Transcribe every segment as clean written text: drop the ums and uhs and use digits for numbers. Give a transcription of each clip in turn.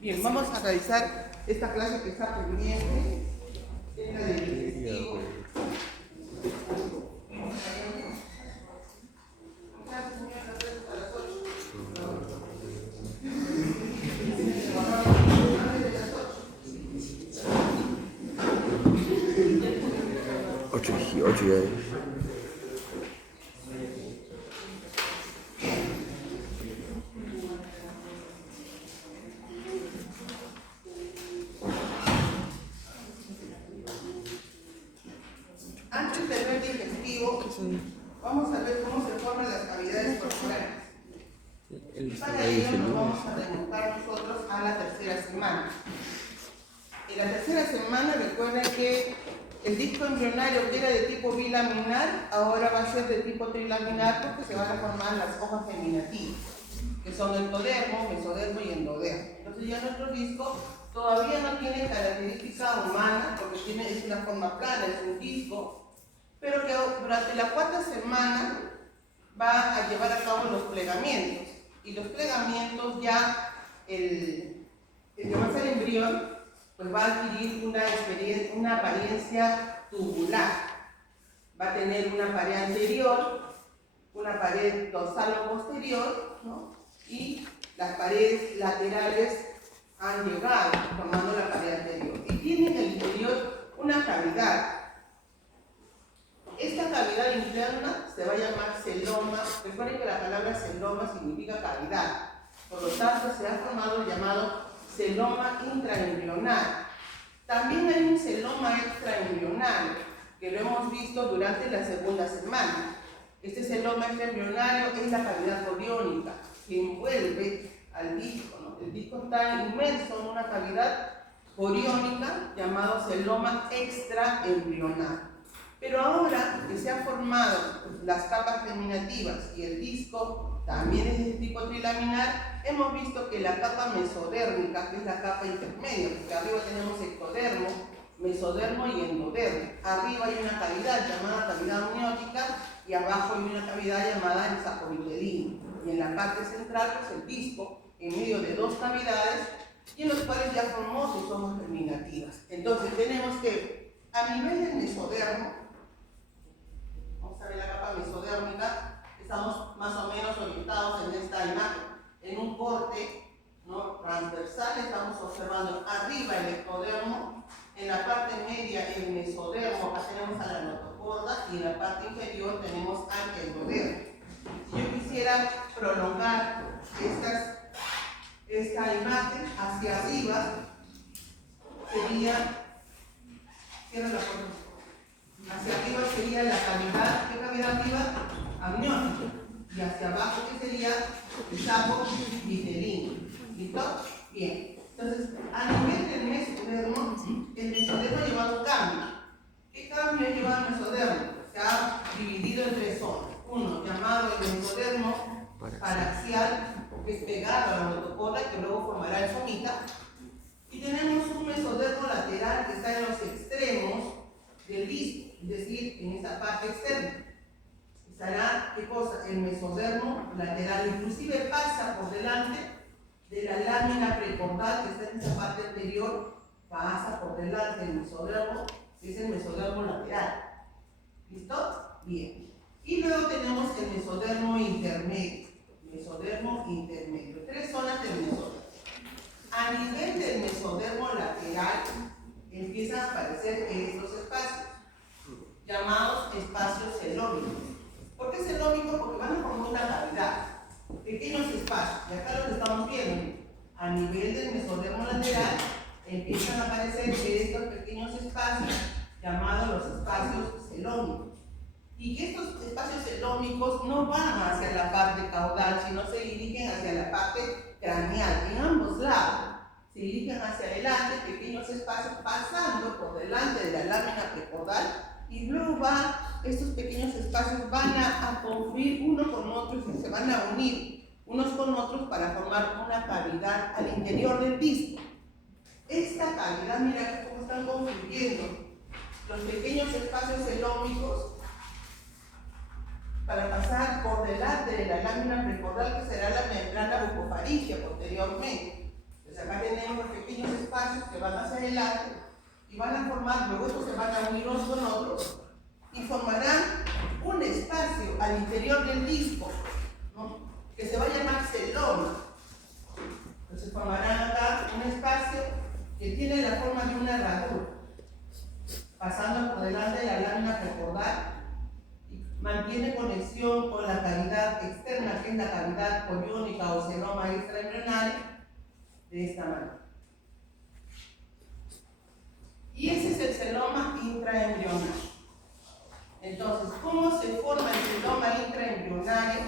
Bien, vamos a realizar esta clase que está pendiente, es la de digestivo. 8 ya es. Antes del ver digestivo, vamos a ver cómo se forman las cavidades corporales. Para ello nos vamos a remontar nosotros a la tercera semana. En la tercera semana recuerden que el disco embrionario que era de tipo bilaminar, ahora va a ser de tipo trilaminar porque se van a formar las hojas germinativas, que son ectodermo, mesodermo y endodermo. Entonces ya nuestro disco todavía no tiene característica humana porque es una forma plana, es un disco, pero que durante la cuarta semana va a llevar a cabo los plegamientos. Y los plegamientos ya, el que va a ser embrión, pues va a adquirir una apariencia tubular. Va a tener una pared anterior, una pared dorsal o posterior, ¿no? Y las paredes laterales han llegado formando la pared anterior. Y tiene en el interior una cavidad. Esta cavidad interna se va a llamar celoma. Recuerden que la palabra celoma significa cavidad. Por lo tanto, se ha formado el llamado celoma intraembrional. También hay un celoma extraembrional, que lo hemos visto durante la segunda semana. Este celoma extraembrionario es la cavidad coriónica, que envuelve al disco, ¿no? El disco está inmerso en una cavidad coriónica llamado celoma extraembrional. Pero ahora que se han formado las capas germinativas y el disco también es de tipo trilaminar, hemos visto que la capa mesodérmica, que es la capa intermedia, porque arriba tenemos ectodermo, mesodermo y endodermo. Arriba hay una cavidad llamada cavidad amniótica y abajo hay una cavidad llamada el sapovitelino. Y en la parte central, pues el disco, en medio de dos cavidades, y en los cuales ya formó sus hojas germinativas. Entonces tenemos que, a nivel del mesodermo, vamos a ver la capa mesodérmica, estamos más o menos orientados en esta imagen, en un corte, ¿no?, transversal. Estamos observando arriba el ectodermo, en la parte media el mesodermo, acá tenemos a la notocorda, y en la parte inferior tenemos al endodermo. Si yo quisiera prolongar esta imagen hacia arriba, sería, cierra la puerta. Hacia arriba sería la cavidad, ¿qué cavidad arriba? Amniótica. Y hacia abajo, ¿qué sería? El sapovitelino. ¿Listo? Bien. Entonces, a nivel del mesodermo, el mesodermo ha llevado un cambio. ¿Qué cambio ha llevado el mesodermo? Se ha dividido en tres zonas. Uno, llamado el mesodermo paraxial, que es pegado a la notocorda, que luego formará el somita. Y tenemos un mesodermo lateral que está en los extremos del disco, es decir, en esta parte externa. Estará, ¿qué cosa? El mesodermo lateral, inclusive pasa por delante de la lámina precordal que está en esa parte anterior, pasa por delante del mesodermo, que es el mesodermo lateral. ¿Listo? Bien. Y luego tenemos el mesodermo intermedio. Mesodermo intermedio. Tres zonas del mesodermo. A nivel del mesodermo lateral empiezan a aparecer estos espacios, llamados espacios celómicos. ¿Por qué celómicos? Porque van a formar una cavidad, pequeños espacios, y acá los estamos viendo. A nivel del mesodermo lateral empiezan a aparecer estos pequeños espacios, llamados los espacios celómicos. Y que estos espacios celómicos no van hacia la parte caudal, sino se dirigen hacia la parte craneal, en ambos lados. Se dirigen hacia adelante, pequeños espacios pasando por delante de la lámina precordal, y luego estos pequeños espacios van a confluir uno con otro y se van a unir unos con otros para formar una cavidad al interior del disco. Esta cavidad, mira cómo están confluyendo los pequeños espacios celómicos para pasar por delante de la lámina precordal, que será la membrana bucofaríngea posteriormente. Entonces acá tenemos los pequeños espacios que van hacia adelante y van a formar, luego estos se van a unir unos con otros y formarán un espacio al interior del disco, ¿no?, que se va a llamar celoma. Entonces formarán acá un espacio que tiene la forma de una herradura, pasando por delante de la lámina precordal, y mantiene conexión con la cavidad externa, que es la cavidad coriónica o celoma extraembrionario, de esta manera. Y ese es el celoma intraembrionario. Entonces, ¿cómo se forma el celoma intraembrionario?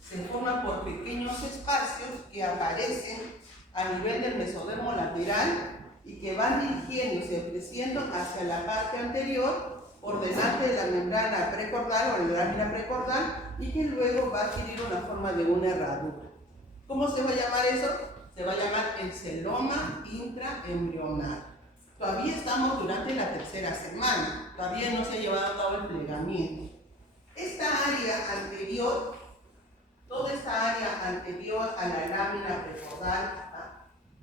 Se forma por pequeños espacios que aparecen a nivel del mesodermo lateral y que van dirigiéndose, creciendo hacia la parte anterior, por delante de la membrana precordal o la lámina precordal, y que luego va a adquirir una forma de una herradura. ¿Cómo se va a llamar eso? Se va a llamar el celoma intraembrionario. Todavía estamos durante la tercera semana, todavía no se ha llevado a cabo el plegamiento. Esta área anterior, toda esta área anterior a la lámina precordal,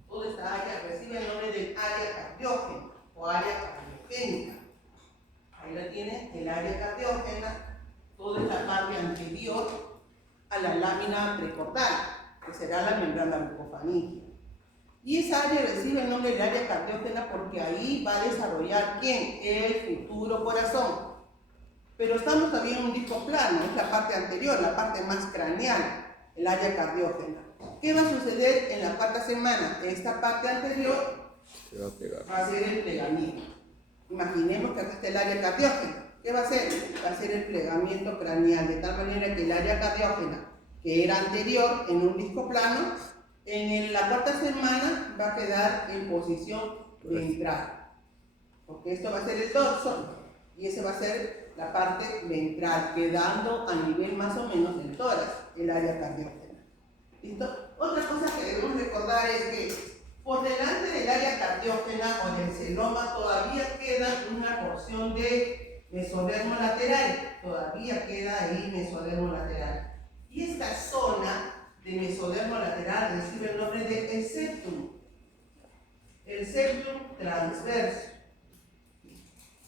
toda esta área recibe el nombre del área cardiógena o área cardiogénica. Ahí la tiene, el área cardiógena, toda esta parte anterior a la lámina precordal, que será la membrana bucofaríngea. Y esa área recibe el nombre del área cardiógena porque ahí va a desarrollar ¿quién? El futuro corazón. Pero estamos todavía en un disco plano, es la parte anterior, la parte más craneal, el área cardiógena. ¿Qué va a suceder en la cuarta semana? Esta parte anterior va a ser el plegamiento. Imaginemos que acá está el área cardiógena. ¿Qué va a hacer? Va a ser el plegamiento craneal, de tal manera que el área cardiógena, que era anterior en un disco plano, en la cuarta semana va a quedar en posición ventral. Porque esto va a ser el dorso y ese va a ser la parte ventral, quedando a nivel más o menos del tórax, el área cardiógena. ¿Listo? Otra cosa que debemos recordar es que por delante del área cardiógena o del celoma todavía queda una porción de mesodermo lateral, todavía queda ahí mesodermo lateral. Y esta zona de mesodermo lateral recibe el nombre de el septum transverso.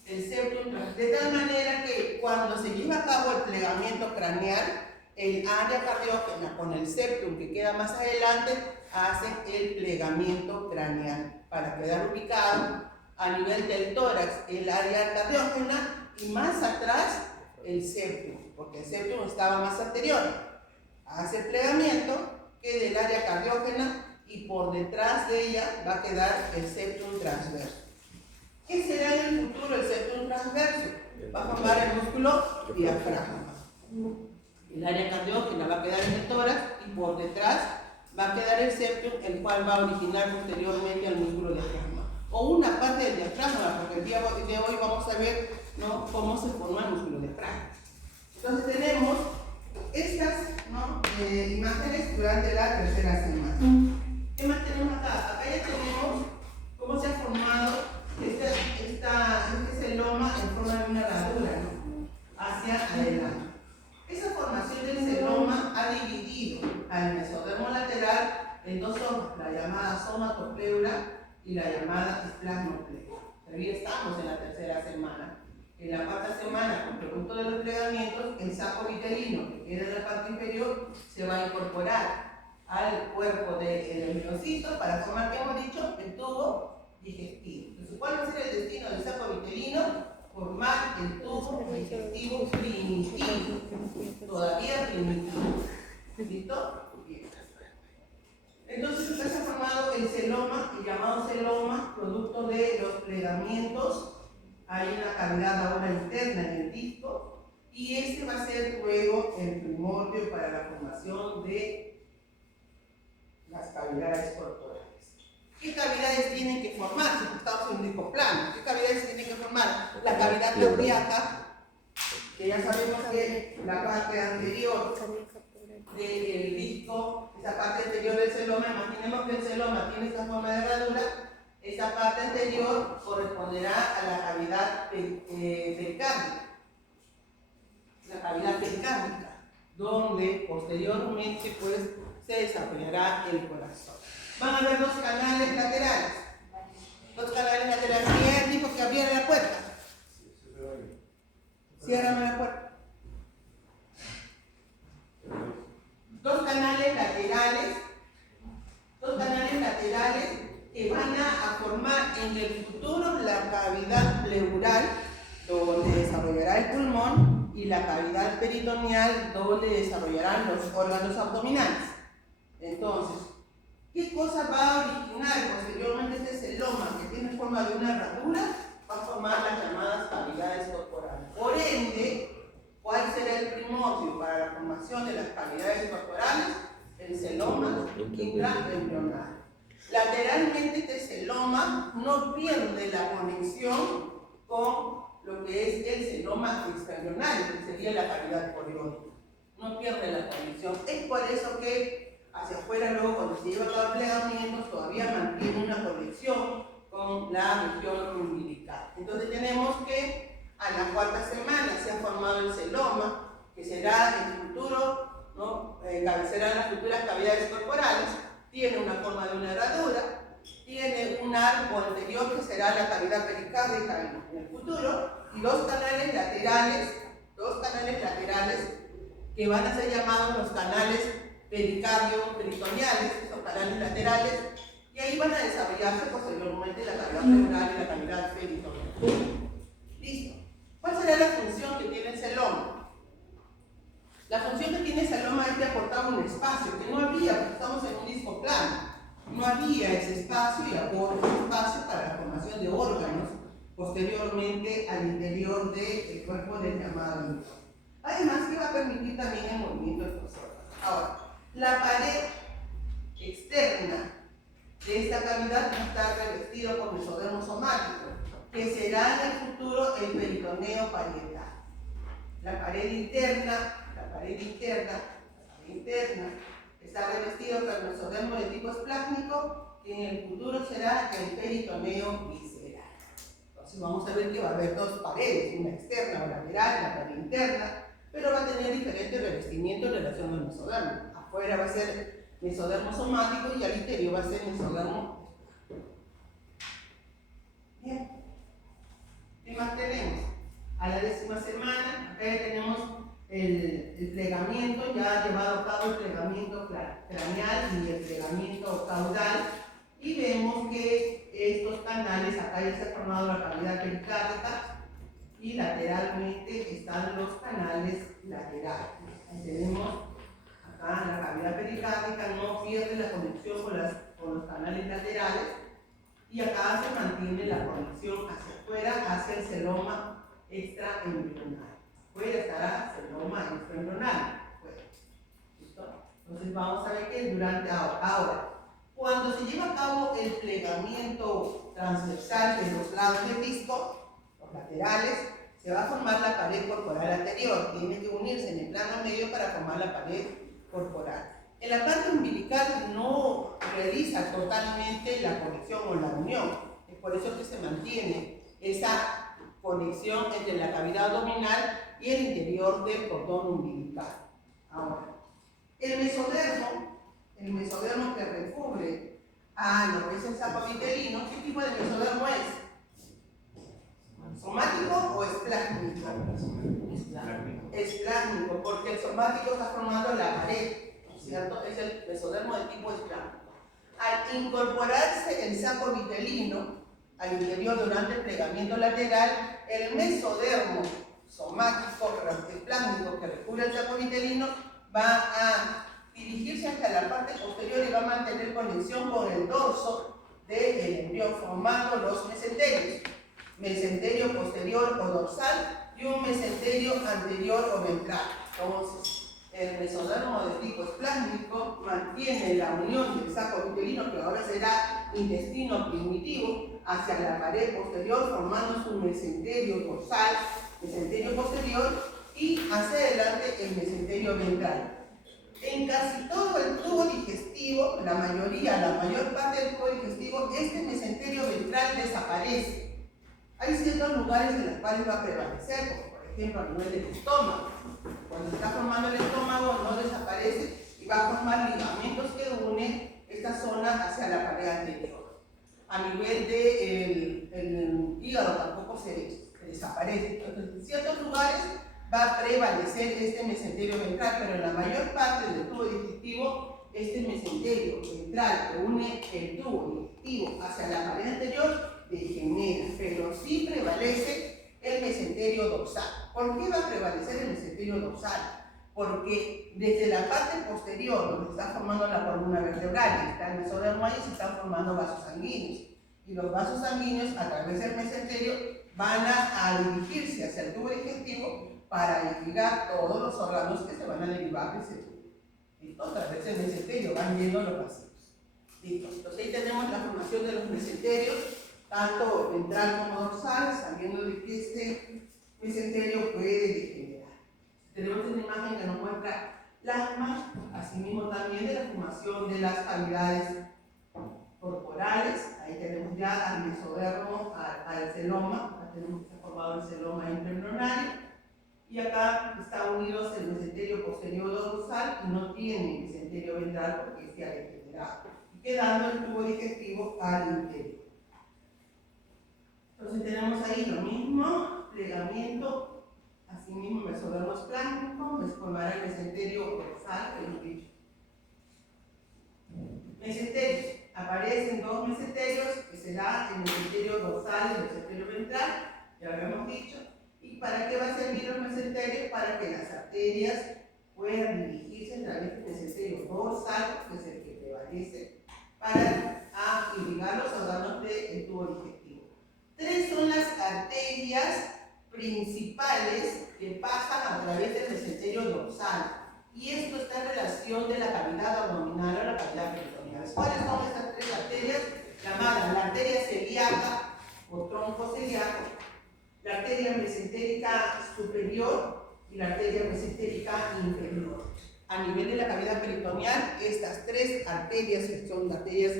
El septum transverso. De tal manera que cuando se lleva a cabo el plegamiento craneal, el área cardiógena con el septum que queda más adelante hacen el plegamiento craneal para quedar ubicado a nivel del tórax el área cardiógena y más atrás el septum, porque el septum estaba más anterior. Hace el plegamiento que del área cardiógena y por detrás de ella va a quedar el septum transverso. ¿Qué será en el futuro el septum transverso? Va a formar el músculo diafragma. El área cardiógena va a quedar en el tórax y por detrás va a quedar el septum, el cual va a originar posteriormente al músculo diafragma. O una parte del diafragma, porque el día de hoy vamos a ver, ¿no?, cómo se forma el músculo diafragma. Entonces tenemos estas, ¿no?, imágenes durante la tercera semana. ¿Qué más tenemos acá? Acá ya tenemos cómo se ha formado este celoma en forma de una herradura, ¿no?, hacia adelante. Esa formación del celoma ha dividido al mesodermo lateral en dos zonas, la llamada somatopleura y la llamada esplasmopleura. Todavía estamos en la tercera semana. En la cuarta semana, con producto de los plegamientos, el saco vitelino que queda en la parte inferior se va a incorporar al cuerpo del embriocito para formar, ¿qué hemos dicho?, el tubo digestivo. Entonces, ¿cuál va a ser el destino del saco vitelino? Formar el tubo digestivo primitivo, todavía primitivo. ¿Listo? Bien. Entonces acá se ha formado el celoma, el llamado celoma, producto de los plegamientos. Hay una cavidad ahora interna en el disco y este va a ser luego el primordio para la formación de las cavidades corporales. ¿Qué cavidades tienen que formar? Si estamos en un disco plano, ¿qué cavidades tienen que formar? La cavidad cardíaca, que ya sabemos que la parte anterior del disco, esa parte anterior del celoma, imaginemos que el celoma tiene esta forma de herradura, esa parte anterior corresponderá a la cavidad pericárdica, la cavidad pericárdica, donde posteriormente pues se desarrollará el corazón. van a haber dos canales laterales. Dos canales laterales. ¿Quién dijo que abriera la puerta? Ciérrame la puerta. Dos canales laterales que van a formar en el futuro la cavidad pleural, donde desarrollará el pulmón, y la cavidad peritoneal, donde desarrollarán los órganos abdominales. Entonces, ¿qué cosa va a originar posteriormente este celoma que tiene forma de una herradura? Va a formar las llamadas cavidades corporales. Por ende, ¿cuál será el primordio para la formación de las cavidades corporales? El celoma intraembrional. Lateralmente este celoma no pierde la conexión con lo que es el celoma extraembrional, que sería la cavidad coriónica. No pierde la conexión. Es por eso que hacia afuera, luego cuando se lleva a cabo el plegamiento, todavía mantiene una conexión con la región umbilical. Entonces tenemos que a la cuarta semana se ha formado el celoma, que será en el futuro, ¿no? Serán las futuras cavidades corporales. Tiene una forma de una herradura, tiene un arco anterior que será la cavidad pericárdica en el futuro, y dos canales laterales que van a ser llamados los canales pericardio-peritoneales, esos canales laterales, y ahí van a desarrollarse posteriormente la cavidad pleural y la cavidad peritoneal. Listo. ¿Cuál será la función que tiene el celoma? La función que tiene el celoma es de aportar un espacio que no había, porque estamos en un disco plano. No había ese espacio y aporta un espacio para la formación de órganos posteriormente al interior del cuerpo del llamado neuron. Además, que va a permitir también el movimiento de estos órganos. Ahora, la pared externa de esta cavidad va a estar revestida por mesodermo somático, que será en el futuro el peritoneo parietal. La pared interna está revestido por el mesodermo de tipo esplácnico, que en el futuro será el peritoneo visceral. Entonces vamos a ver que va a haber dos paredes, una externa o lateral, la pared interna, pero va a tener diferentes revestimientos en relación al mesodermo. Afuera va a ser mesodermo somático y al interior va a ser mesodermo. Bien. ¿Qué más tenemos? A la 10ª semana, acá ya tenemos el plegamiento, ya ha llevado a cabo el plegamiento craneal y el plegamiento caudal, y vemos que estos canales, acá ya se ha formado la cavidad pericárdica y lateralmente están los canales laterales. Ahí tenemos acá la cavidad pericárdica, no pierde la conexión con los canales laterales, y acá se mantiene la conexión hacia afuera, hacia el celoma extraembrional. Afuera estará celoma extraembrional. ¿Listo? Entonces vamos a ver que ahora, cuando se lleva a cabo el plegamiento transversal de los lados del disco, los laterales, se va a formar la pared corporal anterior. Tiene que unirse en el plano medio para formar la pared corporal. En la parte umbilical no realiza totalmente la conexión o la unión. Es por eso que se mantiene esa conexión entre la cavidad abdominal y el interior del cordón umbilical. Ahora, el mesodermo que recubre a lo que es el saco vitelino, ¿qué tipo de mesodermo es? ¿Somático o esplácnico? Esplácnico, porque el somático está formando la pared, ¿cierto? Es el mesodermo de tipo esplácnico. Al incorporarse el saco vitelino al interior durante el plegamiento lateral, el mesodermo somático esplácnico que recubre el saco vitelino va a dirigirse hacia la parte posterior y va a mantener conexión con el dorso del embrión, formando los mesenterios. Mesenterio posterior o dorsal y un mesenterio anterior o ventral. Entonces, el mesodermo de tipo esplácnico mantiene la unión del saco vitelino, que ahora será intestino primitivo, hacia la pared posterior, formando su mesenterio dorsal, mesenterio posterior, y hacia adelante el mesenterio ventral. En casi todo el tubo digestivo, la mayor parte del tubo digestivo, este mesenterio ventral desaparece. Hay ciertos lugares en los cuales va a prevalecer, como por ejemplo a nivel del estómago. Cuando se está formando el estómago no desaparece y va a formar ligamentos que unen esta zona hacia la a nivel del el hígado tampoco se desaparece. Entonces, en ciertos lugares va a prevalecer este mesenterio ventral, pero en la mayor parte del tubo digestivo, este mesenterio ventral que une el tubo digestivo hacia la pared anterior degenera, pero sí prevalece el mesenterio dorsal. ¿Por qué va a prevalecer el mesenterio dorsal? Porque desde la parte posterior, donde se está formando la columna vertebral, está el mesodermo ahí, se están formando vasos sanguíneos. Y los vasos sanguíneos, a través del mesenterio, van a dirigirse hacia el tubo digestivo para irrigar todos los órganos que se van a derivar de ese tubo. ¿Listo? A través del mesenterio van viendo los vacíos. ¿Listo? Entonces ahí tenemos la formación de los mesenterios, tanto ventral como dorsal, sabiendo de que este mesenterio puede degenerar. Tenemos una imagen que nos muestra plasma, asimismo también de la formación de las cavidades corporales. Ahí tenemos ya al mesodermo, al celoma, acá tenemos que está formado el celoma intraembrionario, y acá está unido el mesenterio posterior dorsal y no tiene mesenterio ventral porque se ha degenerado, quedando el tubo digestivo al interior. Entonces tenemos ahí lo mismo, plegamiento, asimismo mesodermos plásticos, formará el mesenterio dorsal que hemos dicho. Mesenterios. Aparecen dos mesenterios, que será el mesenterio dorsal y el mesenterio ventral, ya lo hemos dicho. ¿Y para qué va a servir los mesenterios? Para que las arterias puedan dirigirse a través del mesenterio dorsal, que es el que prevalece, para irrigar los órganos del tubo digestivo. Tres son las arterias principales que pasan a través del mesenterio dorsal. Y esto está en relación de la cavidad abdominal a la cavidad peritoneal. ¿Cuáles son estas tres arterias? Llamadas la arteria celíaca o tronco celíaco, la arteria mesentérica superior y la arteria mesentérica inferior. A nivel de la cavidad peritoneal, estas tres arterias, que son arterias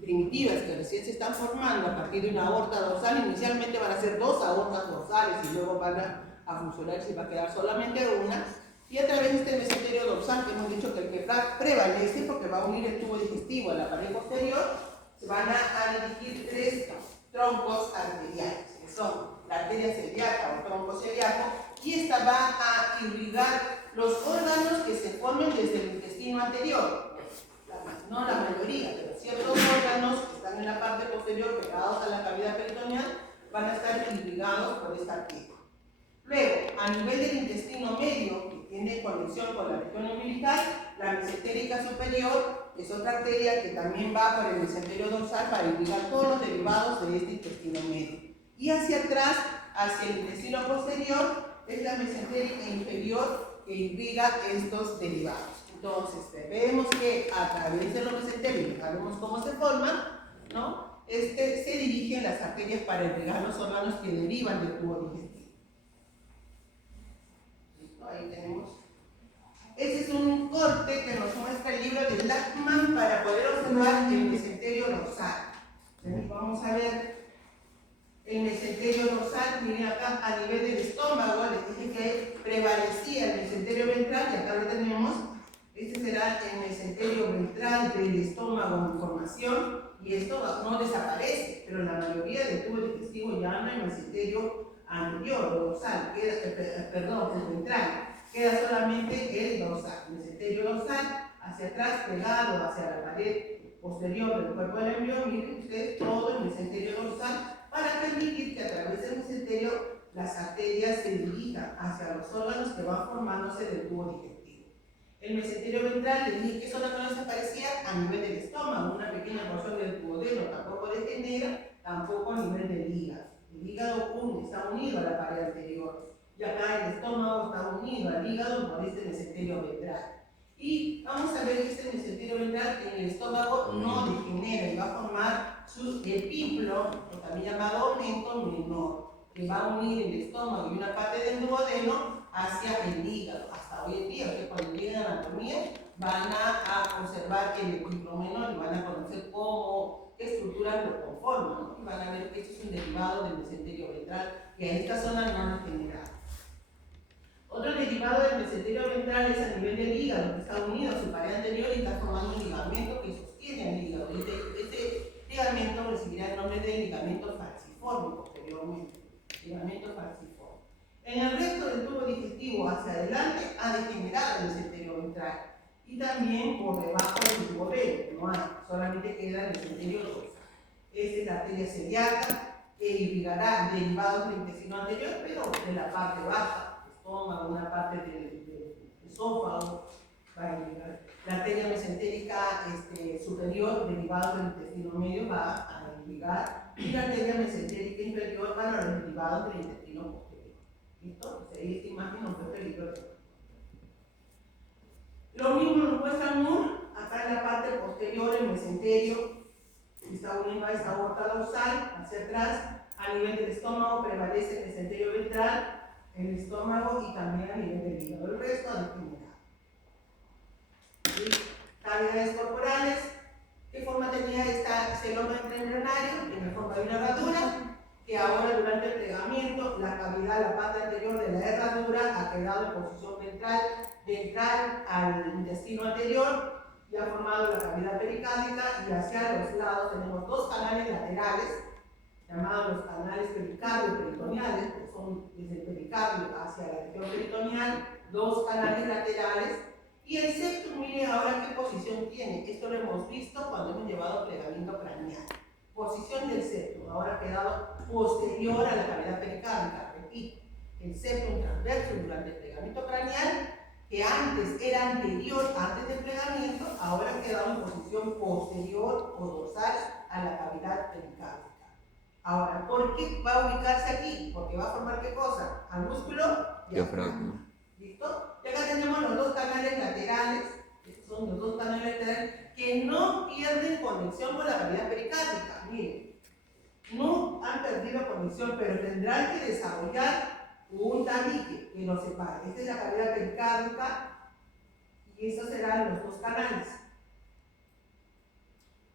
primitivas que recién se están formando a partir de una aorta dorsal, inicialmente van a ser dos aortas dorsales y luego van a funcionar y se va a quedar solamente una. Y a través de este mesenterio dorsal, que hemos dicho que el que prevalece porque va a unir el tubo digestivo a la pared posterior, se van a dirigir tres troncos arteriales, que son la arteria celíaca o tronco celíaco, y esta va a irrigar los órganos que se formen desde el intestino anterior. No la mayoría, pero ciertos órganos que están en la parte posterior pegados a la cavidad peritoneal van a estar irrigados por esta arteria. Luego, a nivel del intestino medio, que tiene conexión con la región umbilical, la mesentérica superior es otra arteria que también va por el mesenterio dorsal para irrigar todos los derivados de este intestino medio. Y hacia atrás, hacia el intestino posterior, es la mesentérica inferior que irriga estos derivados. Entonces, vemos que a través de los mesenterios, sabemos cómo se forman, ¿no? Se dirigen las arterias para irrigar los órganos que derivan del tubo digestivo. Ahí tenemos. Este es un corte que nos muestra el libro de Lachman para poder observar el mesenterio dorsal. Entonces vamos a ver el mesenterio dorsal. Miren acá a nivel del estómago, les dije que prevalecía el mesenterio ventral y acá lo tenemos. Este será el mesenterio ventral del estómago en formación y esto no desaparece, pero la mayoría del tubo digestivo ya no hay mesenterio anterior o dorsal, el ventral, queda solamente el dorsal, el mesenterio dorsal hacia atrás pegado hacia la pared posterior del cuerpo del embrión. Miren ustedes todo el mesenterio dorsal para permitir que a través del mesenterio las arterias se dirijan hacia los órganos que van formándose del tubo digestivo. El mesenterio ventral, les dije que solamente no desaparecía a nivel del estómago, una pequeña porción del duodeno tampoco degenera, tampoco a nivel del hígado. El hígado está unido a la pared anterior y acá el estómago está unido al hígado por este mesenterio ventral. Y vamos a ver que este mesenterio ventral en el estómago no degenera y va a formar su epíplo, o también llamado aumento menor, que va a unir el estómago y una parte del duodeno hacia el hígado. Hasta hoy en día, que cuando lleguen a la anatomía van a observar el epíplo menor y van a conocer qué estructuras lo conforman, ¿no? Y van a ver que esto es un derivado del mesenterio ventral y a esta zona no nos genera. Otro derivado del mesenterio ventral es a nivel del hígado, que está unido a su pared anterior y está formando un ligamento que sostiene al hígado. Este ligamento recibirá ligamento falciforme posteriormente. Ligamento falciforme. En el resto del tubo digestivo hacia adelante ha degenerado el mesenterio ventral y también por debajo del tubo veno, no hay, solamente queda el mesenterio dorsal. Esta es la arteria celíaca que irrigará derivados del intestino anterior, pero de la parte baja, estómago, una parte del esófago, va a irrigar. La arteria mesentérica superior, derivados del intestino medio, va a irrigar, y la arteria mesentérica inferior van a los derivados del intestino posterior. ¿Listo? Pues ahí esta imagen nos muestra el libro. Lo mismo nos muestra Moore, acá en la parte posterior, el mesenterio está uniendo a esta aorta dorsal hacia atrás. A nivel del estómago prevalece el mesenterio ventral, el estómago y también a nivel del hígado. El resto ha degenerado. Cavidades corporales. ¿Qué forma tenía esta celoma intraembrionario? En la forma de una herradura, que ahora durante el plegamiento la cavidad, la parte anterior de la herradura ha quedado en posición ventral al intestino anterior y ha formado la cavidad pericárdica, y hacia los lados tenemos dos canales laterales llamados los canales pericardio-peritoneales, que son desde el pericardio hacia la región peritoneal, dos canales laterales. Y el septum, miren ahora qué posición tiene. Esto lo hemos visto cuando hemos llevado plegamiento craneal. Posición del septum, ahora ha quedado posterior a la cavidad pericárdica. Repito, el septum transverso durante el plegamiento craneal, que antes era anterior, antes del plegamiento, ahora ha quedado en posición posterior o dorsal a la cavidad pericárdica. Ahora, ¿por qué va a ubicarse aquí? Porque va a formar ¿qué cosa? Al músculo diafragma. ¿Listo? Y acá tenemos los dos canales laterales, estos son los dos canales laterales que no pierden conexión con la cavidad pericárdica. Miren, no han perdido conexión, pero tendrán que desarrollar un tabique que los separe. Esta es la cavidad pericárdica y estos serán los dos canales.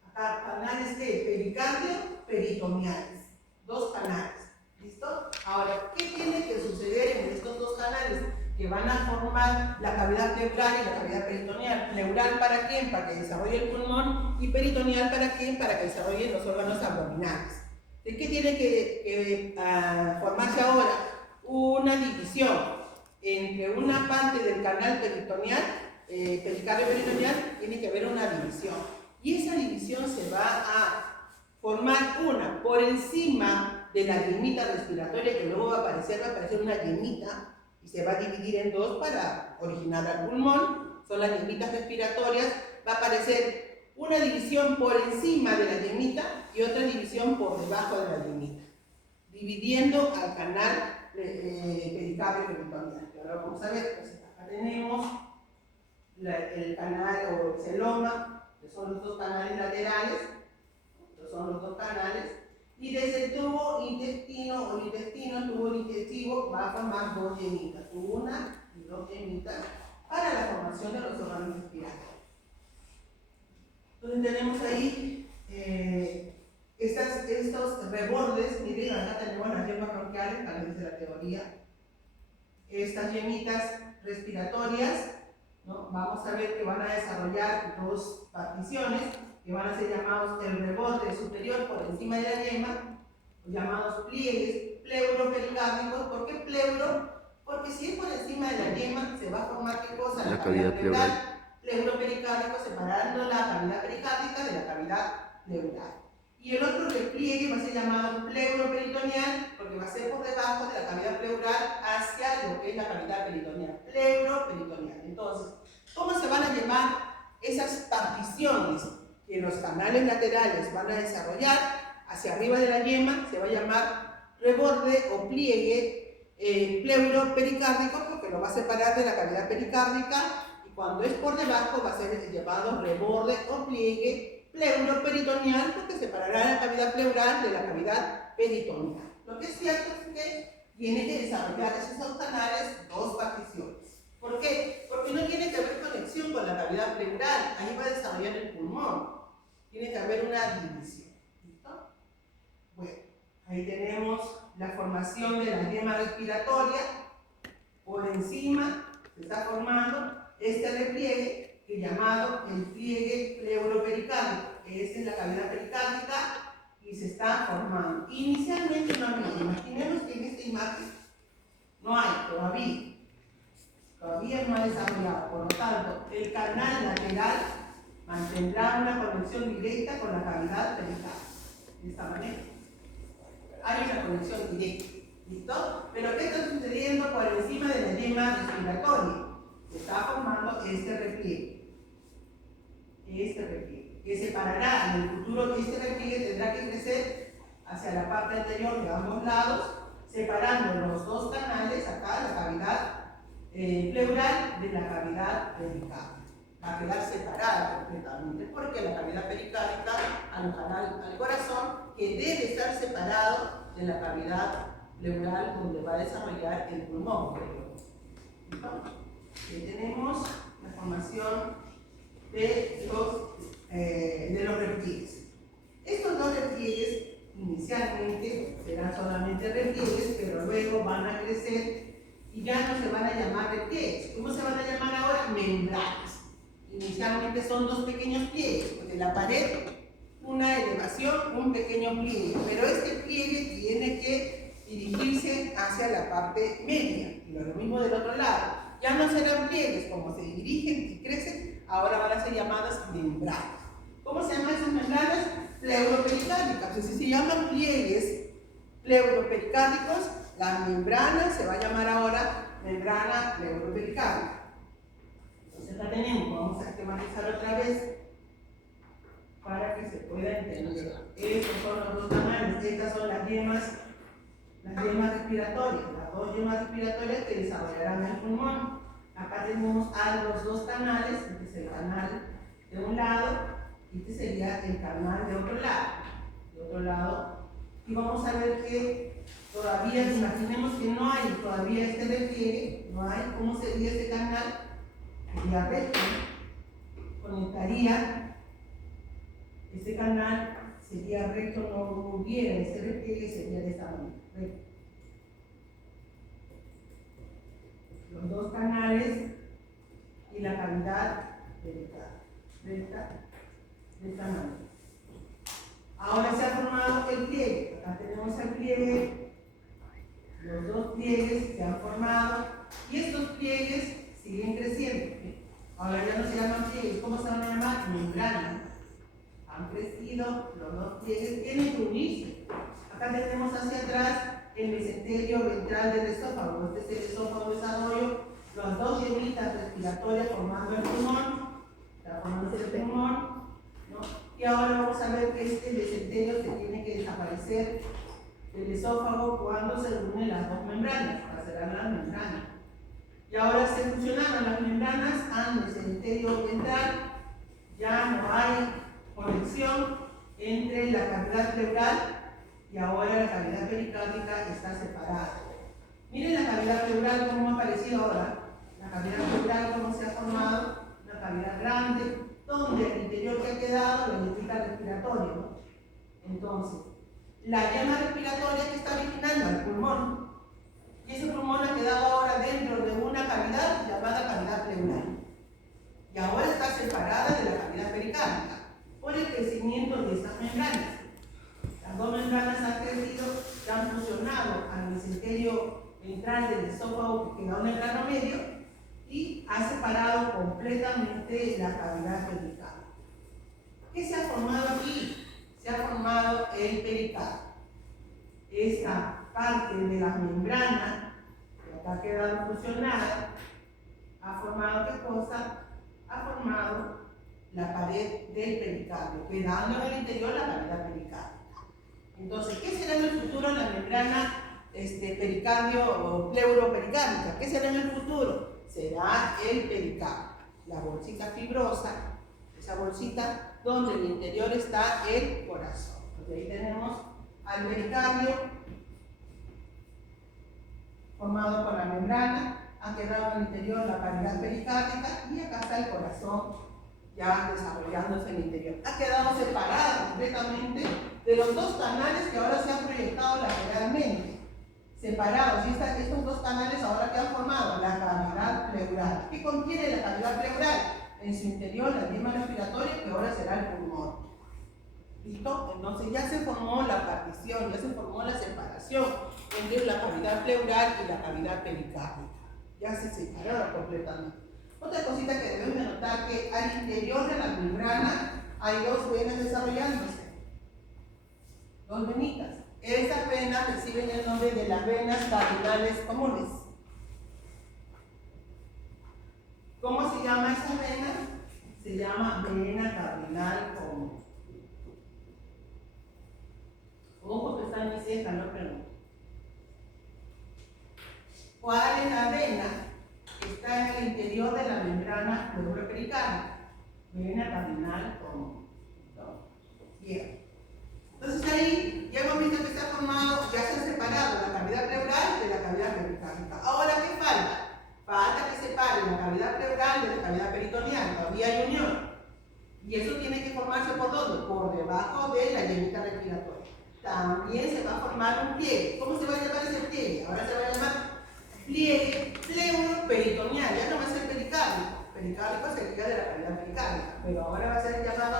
Acá, canales de pericardio peritoneales. Dos canales. ¿Listo? Ahora, ¿qué tiene que suceder en estos dos canales que van a formar la cavidad pleural y la cavidad peritoneal? Pleural, ¿para quién? Para que desarrolle el pulmón, y peritoneal, ¿para quién? Para que desarrolle los órganos abdominales. ¿De qué tiene que formarse ahora? Una división entre una parte del canal peritoneal, pericardio peritoneal, tiene que haber una división. Y esa división se va a formar una por encima de la yemita respiratoria, que luego va a aparecer una yemita y se va a dividir en dos para originar al pulmón. Son las yemitas respiratorias. Va a aparecer una división por encima de la yemita y otra división por debajo de la yemita, dividiendo al canal pericardio peritoneal. Ahora vamos a ver, pues acá tenemos el canal o el celoma, que son los dos canales laterales. Son los dos canales, y desde el tubo intestino o el tubo digestivo va a formar dos yemitas, una y dos yemitas, para la formación de los órganos respiratorios. Entonces tenemos ahí estos rebordes. Miren, acá tenemos las yemas bronquiales, tal vez de la teoría. Estas yemitas respiratorias, ¿no? Vamos a ver que van a desarrollar dos particiones que van a ser llamados el reborde superior por encima de la yema, llamados pliegues pleuropericárdicos. ¿Por qué pleuro? Porque si es por encima de la yema, se va a formar ¿qué cosa? La cavidad pleural. Pleuropericárdico, separando la cavidad pericárdica de la cavidad pleural. Y el otro repliegue va a ser llamado pleuroperitoneal, porque va a ser por debajo de la cavidad pleural hacia lo que es la cavidad peritoneal. Pleuroperitoneal. Entonces, ¿cómo se van a llamar esas particiones que los canales laterales van a desarrollar hacia arriba de la yema? Se va a llamar reborde o pliegue pleuropericárdico, porque lo va a separar de la cavidad pericárdica, y cuando es por debajo va a ser llamado reborde o pliegue pleuroperitoneal, porque separará la cavidad pleural de la cavidad peritoneal. Lo que es cierto es que tiene que desarrollar esos dos canales dos particiones. ¿Por qué? Porque no tiene que haber conexión con la cavidad pleural, ahí va a desarrollar el pulmón. Tiene que haber una división. ¿Listo? Bueno, ahí tenemos la formación de la yema respiratoria. Por encima se está formando este repliegue, que es llamado el pliegue pleuropericárdico, que es en la cavidad pericárdica, y se está formando. Inicialmente no había, imaginemos que en esta imagen no hay todavía no ha desarrollado, por lo tanto, el canal lateral mantendrá una conexión directa con la cavidad perical, de esta manera. Hay una conexión directa, ¿listo? Pero ¿qué está sucediendo por encima de la yema respiratoria? Se está formando este repliegue, que separará en el futuro. Este repliegue tendrá que crecer hacia la parte anterior de ambos lados, separando los dos canales, acá la cavidad pleural de la cavidad perical. Va a quedar separada completamente, porque la cavidad pericárdica alojará al corazón, que debe estar separado de la cavidad pleural donde va a desarrollar el pulmón. Tenemos la formación de los repliegues. Estos dos repliegues inicialmente serán solamente repliegues, pero luego van a crecer y ya no se van a llamar repliegues. ¿Cómo se van a llamar ahora? Membranas. Inicialmente son dos pequeños pliegues, de la pared una elevación, un pequeño pliegue, pero este pliegue tiene que dirigirse hacia la parte media, y lo mismo del otro lado. Ya no serán pliegues, como se dirigen y crecen, ahora van a ser llamadas membranas. ¿Cómo se llaman esas membranas? Pleuropericárdicas. Entonces, si se llaman pliegues pleuropericárdicos, la membrana se va a llamar ahora membrana pleuropericárdica. Entonces la tenemos, vamos a esquematizar otra vez para que se pueda entender. Estos son los dos canales, estas son las yemas respiratorias, las dos yemas respiratorias que desarrollarán el pulmón. Acá tenemos a los dos canales, este es el canal de un lado, y este sería el canal de otro lado. Y vamos a ver que todavía, imaginemos que no hay todavía este repliegue, no hay. ¿Cómo sería este canal? Sería recto, conectaría, este canal sería recto, no hubiera este repliegue, sería de esta manera, recto. Los dos canales y la cavidad de esta manera. Ahora se ha formado el pliegue. Acá tenemos el pliegue, los dos pliegues se han formado y estos pliegues siguen creciendo. Ahora ya no se llaman pliegues, ¿cómo se van a llamar? Membranas. Han crecido, los dos pliegues tienen que unirse. Acá tenemos hacia atrás el mesenterio ventral del esófago. Este es el esófago de desarrollo, las dos yemitas respiratorias formando el pulmón, formándose el pulmón, ¿no? Y ahora vamos a ver que este mesenterio se tiene que desaparecer del esófago cuando se unen las dos membranas, para serán las membranas. Y ahora se fusionaron las membranas al mesenterio ventral, ya no hay conexión entre la cavidad pleural y ahora la cavidad pericárdica está separada. Miren la cavidad pleural cómo ha aparecido ahora. La cavidad pleural cómo se ha formado, una cavidad grande, donde el interior que ha quedado la yemita respiratoria, ¿no? Entonces, la yema respiratoria que está originando el pulmón, y ese pulmón ha quedado ahora dentro de una cavidad llamada cavidad pleural, y ahora está separada de la cavidad pericárdica por el crecimiento de estas membranas. Las dos membranas han crecido, se han fusionado al mesenterio ventral del esófago que queda en el plano medio y ha separado completamente la cavidad pericardio. ¿Qué se ha formado aquí? Se ha formado el pericardio. Esta parte de las membranas que acá ha quedado fusionada ha formado ¿qué cosa? Ha formado la pared del pericardio, quedando en el interior la cavidad pericárdica. Entonces, ¿qué será en el futuro la membrana pericardio o pleuropericárdica? ¿Qué será en el futuro? Será el pericardio, la bolsita fibrosa, esa bolsita donde en el interior está el corazón. Entonces, ahí tenemos al pericardio formado por la membrana, ha quedado en el interior la cavidad pericárdica y acá está el corazón ya desarrollándose en el interior. Ha quedado separado completamente de los dos canales que ahora se han proyectado lateralmente. Separados, y estos dos canales ahora que han formado la cavidad pleural. ¿Qué contiene la cavidad pleural? En su interior la yema respiratoria que ahora será el pulmón. ¿Listo? Entonces ya se formó la partición, ya se formó la separación entre la cavidad pleural y la cavidad pericárdica. Ya se separaron completamente. Otra cosita que debemos de notar que al interior de la membrana hay dos venas desarrollándose, dos venitas. Estas venas reciben el nombre de las venas cardinales comunes. ¿Cómo se llama esa vena? Se llama vena cardinal común. Ojo que está en mi ceja, no pregunto. ¿Cuál es la vena que está en el interior de la membrana pleuropericardica? Vena cardinal común. ¿No? Bien. Entonces ahí ya hemos visto que se ha formado, ya se ha separado la cavidad pleural de la cavidad pericárdica. Ahora, ¿qué falta? Falta que separe la cavidad pleural de la cavidad peritoneal. Todavía hay unión. Y eso tiene que formarse por ¿dónde? Por debajo de la llenita respiratoria. También se va a formar un pliegue. ¿Cómo se va a llamar ese pliegue? Ahora se va a llamar pliegue pleuroperitoneal. Ya no va a ser pericárdico. Pericárdico sería de la cavidad pericárdica. Pero ahora va a ser llamado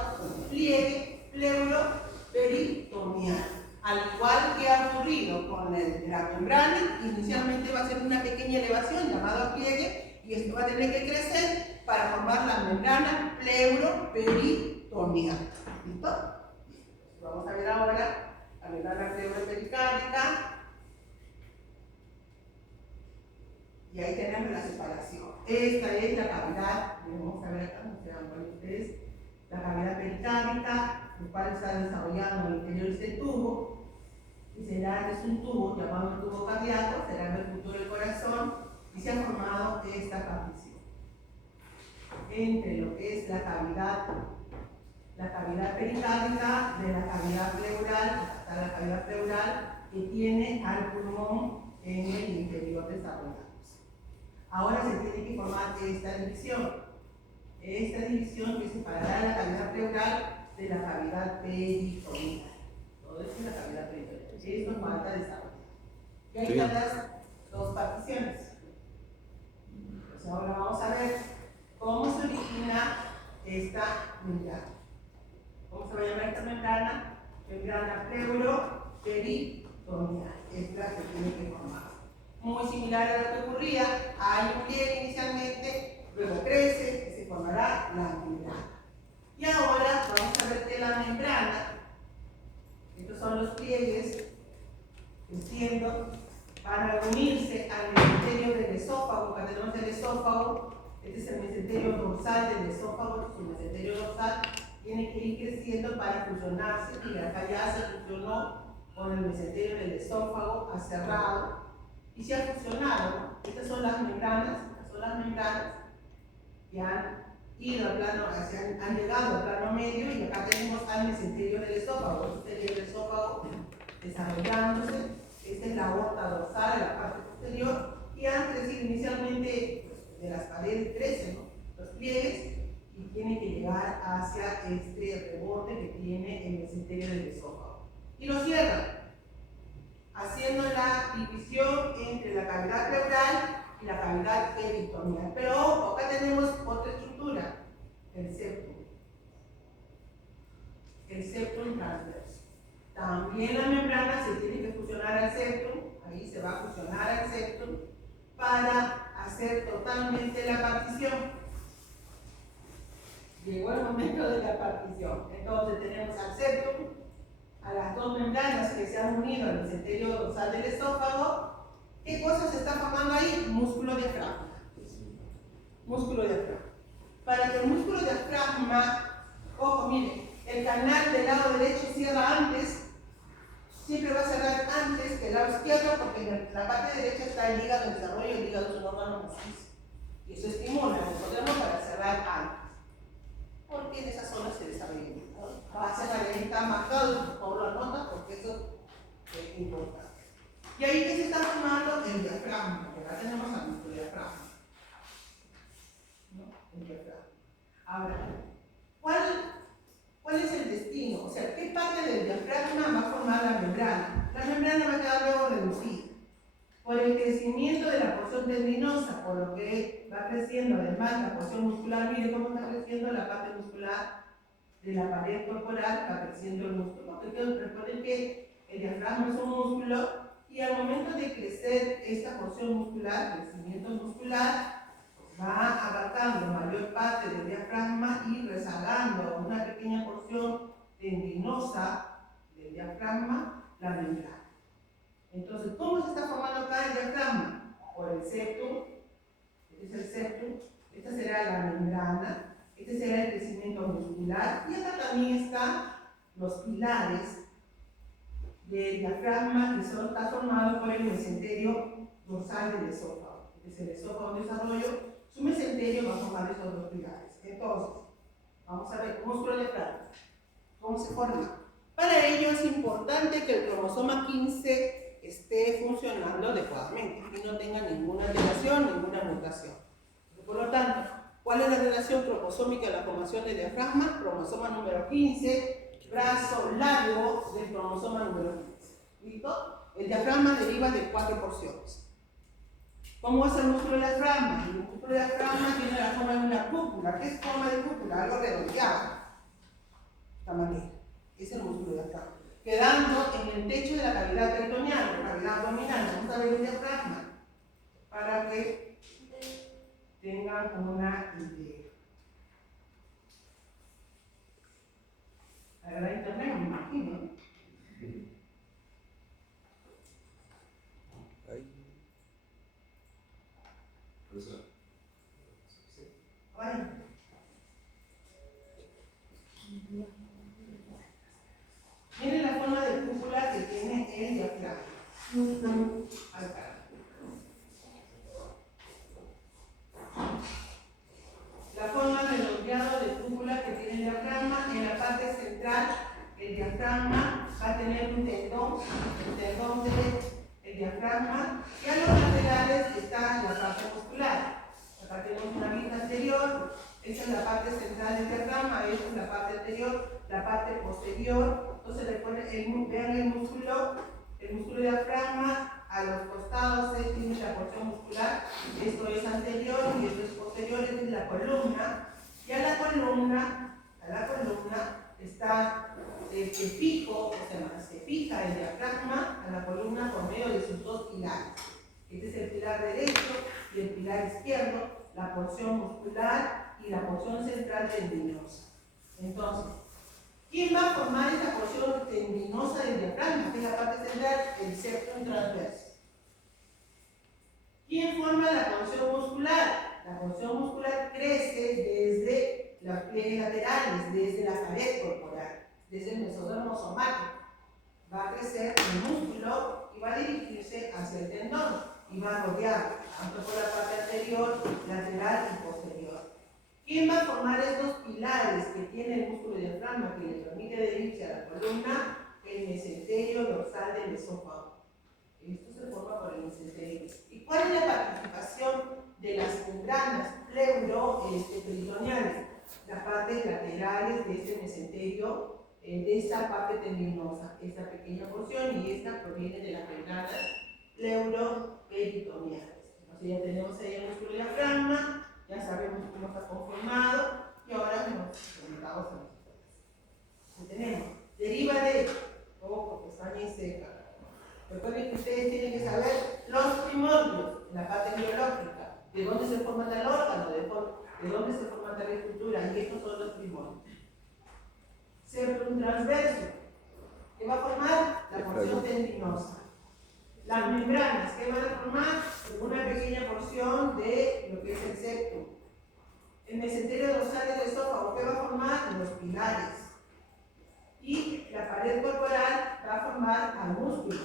pliegue pleuroperitoneal. Al igual que ha ocurrido con la membrana, inicialmente va a ser una pequeña elevación llamada pliegue y esto va a tener que crecer para formar la membrana pleuroperitoneal. ¿Listo? Vamos a ver ahora la membrana pleuropericárdica. Y ahí tenemos la separación. Esta es la cavidad, vamos a ver acá, no se dan cuenta ustedes, la cavidad pericárdica, el cual está desarrollando en el interior de este tubo. Y será, es un tubo llamado tubo cardíaco, será en el futuro del corazón, y se ha formado esta partición entre lo que es la cavidad pericárdica de la cavidad pleural, hasta la cavidad pleural que tiene al pulmón en el interior desarrollándose. Ahora se tiene que formar esta división que separará la cavidad pleural de la cavidad peritoneal. Todo esto es la cavidad peritoneal. Esto falta desarrollar. Y ahí están las dos particiones. Pues ahora vamos a ver cómo se origina esta membrana. ¿Cómo se va a llamar esta membrana? Membrana pleuroperitoneal. Es la que tiene que formar. Muy similar a lo que ocurría, hay un pliegue inicialmente, luego crece, se formará la membrana. Y ahora vamos a ver que la membrana, estos son los pliegues, creciendo para unirse al mesenterio del esófago. Cuando tenemos el esófago, este es el mesenterio dorsal del esófago, su mesenterio dorsal tiene que ir creciendo para fusionarse, y acá ya se fusionó con el mesenterio del esófago aserrado y se ha fusionado, ¿no? Estas son las membranas que han ido al plano, han llegado al plano medio, y acá tenemos al mesenterio del esófago. Este sería el esófago desarrollándose. Esta es la aorta dorsal, la parte posterior, y han crecido inicialmente, pues, de las paredes crecen, ¿no? Los pliegues, y tienen que llegar hacia este rebote que tiene el mesenterio del esófago. Y lo cierran, haciendo la división entre la cavidad pleural y la cavidad peritoneal. Pero ojo, acá tenemos otra estructura, el septum transverso. También la membrana se tiene que fusionar al septum, ahí se va a fusionar al septum para hacer totalmente la partición. Llegó el momento de la partición. Entonces tenemos al septum, a las dos membranas que se han unido al mesenterio dorsal del esófago. ¿Qué cosa se está formando ahí? Músculo diafragma. Músculo diafragma. Para que el músculo diafragma, ojo, miren, el canal del lado derecho cierra antes, siempre va a cerrar antes que el lado izquierdo, porque en la parte derecha está el hígado en desarrollo, el hígado es un órgano macizo. Y eso estimula, recordemos, para cerrar antes. Porque en esa zona se desarrolla el hígado. Va a cerrar, ahí está marcado, por la nota, porque eso es importante. Y ahí que se está formando el diafragma, porque acá tenemos a nuestro diafragma. ¿No? El diafragma. Ahora, ¿cuál es el destino? O sea, ¿qué parte del diafragma va a formar la membrana? La membrana va a quedar luego reducida por el crecimiento de la porción tendinosa, por lo que va creciendo además la porción muscular. Mire cómo está creciendo la parte muscular de la pared corporal va creciendo el músculo. Recuerden que el diafragma es un músculo y al momento de crecer esta porción muscular, crecimiento muscular, va abarcando mayor parte del diafragma y rezagando una pequeña porción tendinosa del diafragma, la membrana. Entonces, ¿cómo se está formando acá el diafragma? Por el septum, este es el septum, esta será la membrana, este será el crecimiento muscular y acá también están los pilares del diafragma que está formado por el mesenterio dorsal del esófago. Este es el esófago en desarrollo, su mesenterio va a formar estos dos pilares. Entonces, vamos a ver, músculo diafragma, ¿cómo se forma? Para ello es importante que el cromosoma 15 esté funcionando adecuadamente y no tenga ninguna alteración, ninguna mutación. Por lo tanto, ¿cuál es la relación cromosómica de la formación del diafragma? Cromosoma número 15, brazo largo del cromosoma número 15. ¿Listo? El diafragma deriva de 4 porciones. ¿Cómo es el músculo diafragma? El músculo diafragma tiene la forma de una cúpula. ¿Qué es forma de cúpula? Algo redondeado. De esta manera. Es el músculo diafragma. Quedando en el techo de la cavidad peritoneal, la cavidad abdominal. Vamos a ver el diafragma para que tengan una idea. Agarrar internet, me imagino. Miren la forma de cúpula que tiene el diafragma. Acá. La forma redondeada de cúpula que tiene el diafragma, en la parte central, el diafragma va a tener un tendón, el tendón del diafragma, y a los laterales está la parte muscular. Acá tenemos una vista anterior, esta es la parte central del diafragma, esta es la parte anterior, la parte posterior. Entonces vean el músculo diafragma, a los costados tiene la porción muscular, esto es anterior y esto es posterior, esta es la columna, y a la columna está fijo, o sea, se fija el diafragma a la columna por medio de sus dos pilares. Este es el pilar derecho y el pilar izquierdo, la porción muscular y la porción central tendinosa. Entonces, ¿quién va a formar esta porción tendinosa del diafragma? Que es la parte central, el septum transverso. ¿Quién forma la porción muscular? La porción muscular crece desde los pliegues laterales, desde la pared corporal, desde el mesodermo somático. Va a crecer el músculo y va a dirigirse hacia el tendón y va a rodear tanto por la parte anterior, lateral y posterior. ¿Quién va a formar estos pilares que tiene el músculo diafragma que le permite dirigirse a la columna? El mesenterio dorsal del esófago. Esto se forma por el mesenterio. ¿Y cuál es la participación de las membranas peritoneales? Las partes laterales de este mesenterio, de esta parte tendinosa, esta pequeña porción, y esta proviene de las membranas pleuroperitoneales. Entonces ya tenemos ahí el músculo diafragma, ya sabemos cómo está conformado, y ahora nos conectamos a nosotros. Tenemos, deriva de, pestaña y seca. Recuerden que ustedes tienen que saber los primordios, la parte biológica, de dónde se forma tal órgano, de dónde se forma tal estructura, y estos son los primordios. Septum transverso, ¿qué va a formar? La porción tendinosa. Las membranas, ¿qué van a formar? Una pequeña porción de lo que es el septum. El mesenterio dorsal del esófago, ¿qué va a formar? Los pilares. Y la pared corporal va a formar al músculo.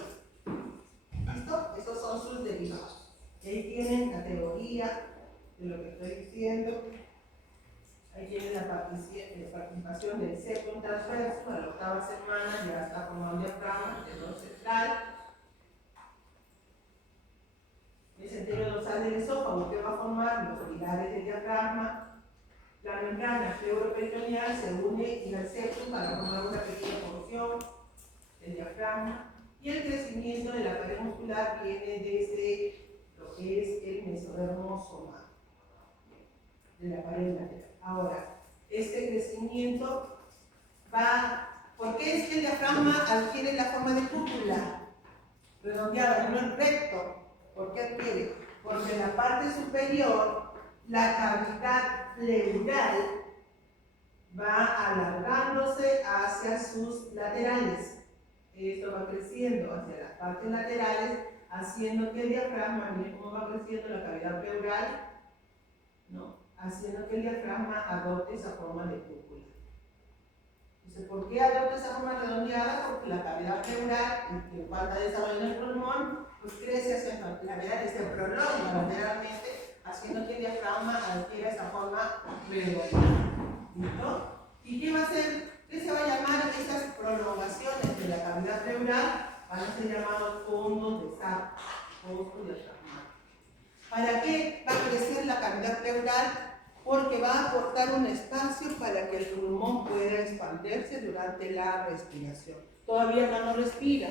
¿Listo? Esos son sus derivados. Y ahí tienen la teoría de lo que estoy diciendo. Ahí tienen la participación del septum transverso. A la octava semana ya está formando el diafragma, el tendón central. El mesenterio dorsal del esófago, que va a formar los pilares del diafragma. La membrana pleuroperitoneal se une al septum para formar una pequeña porción del diafragma. Y el crecimiento de la pared muscular viene desde lo que es el mesodermo somático, de la pared lateral. Ahora, este crecimiento ¿Por qué es que el diafragma adquiere la forma de cúpula? Redondeada, no es recto. ¿Por qué adquiere? Porque en la parte superior, la cavidad pleural va alargándose hacia sus laterales. Esto va creciendo hacia las partes laterales, haciendo que el diafragma, miren cómo va creciendo la cavidad pleural, ¿no? Haciendo que el diafragma adopte esa forma de cúpula. Entonces, ¿por qué adopta esa forma redondeada? Porque la cavidad pleural, que falta desarrollo en el pulmón, pues crece hacia los laterales, se prolonga lateralmente, haciendo que el diafragma adquiera esa forma redondeada. ¿Listo? ¿Y qué va a hacer? ¿Qué se va a llamar esas prolongaciones de la cavidad pleural? Van a ser llamados fondos de saco, fondos diafragmáticos. ¿Para qué va a crecer la cavidad pleural? Porque va a aportar un espacio para que el pulmón pueda expandirse durante la respiración. Todavía no respira,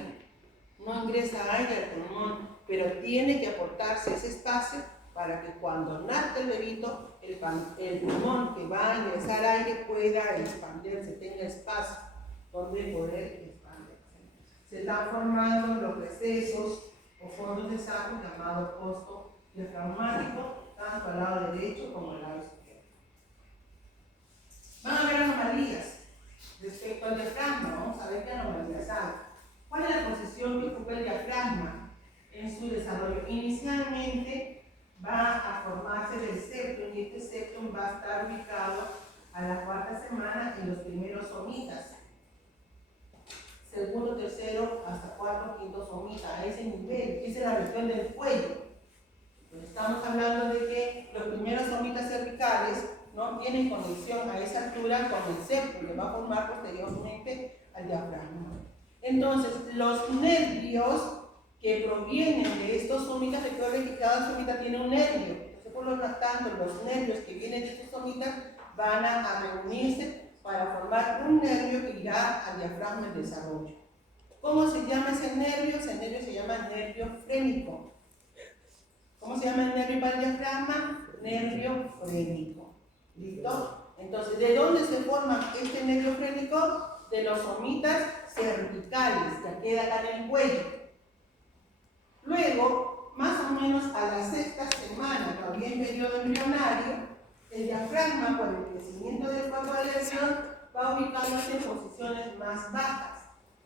no ingresa aire al pulmón, pero tiene que aportarse ese espacio para que cuando nazca el bebito, el pulmón que va a ingresar aire pueda expandirse, tenga espacio donde poder expandirse. Se están formando los recesos o fondos de saco llamados foso diafragmático, tanto al lado derecho como al lado izquierdo. Van a haber anomalías respecto al diafragma. Vamos a ver qué anomalías hay. ¿Cuál es la posición que ocupa el diafragma en su desarrollo? Inicialmente va a formarse del septum y este septum va a estar ubicado a la cuarta semana en los primeros somitas. Segundo, tercero, hasta cuarto, quinto somita, a ese nivel. Esa es la región del cuello. Entonces, estamos hablando de que los primeros somitas cervicales no tienen conexión a esa altura con el septum, que va a formar posteriormente al diafragma. Entonces, los nervios que provienen de estos somitas, recuerden que cada somita tiene un nervio. Entonces, por lo tanto, los nervios que vienen de estos somitas van a reunirse para formar un nervio que irá al diafragma en desarrollo. ¿Cómo se llama ese nervio? Ese nervio se llama nervio frénico. ¿Cómo se llama el nervio para el diafragma? Nervio frénico. ¿Listo? Entonces, ¿de dónde se forma este nervio frénico? De los somitas cervicales, que queda acá en el cuello. Luego, más o menos a la sexta semana, todavía en periodo embrionario, el diafragma, por el crecimiento del cuerpo de lesión, va ubicándose en posiciones más bajas.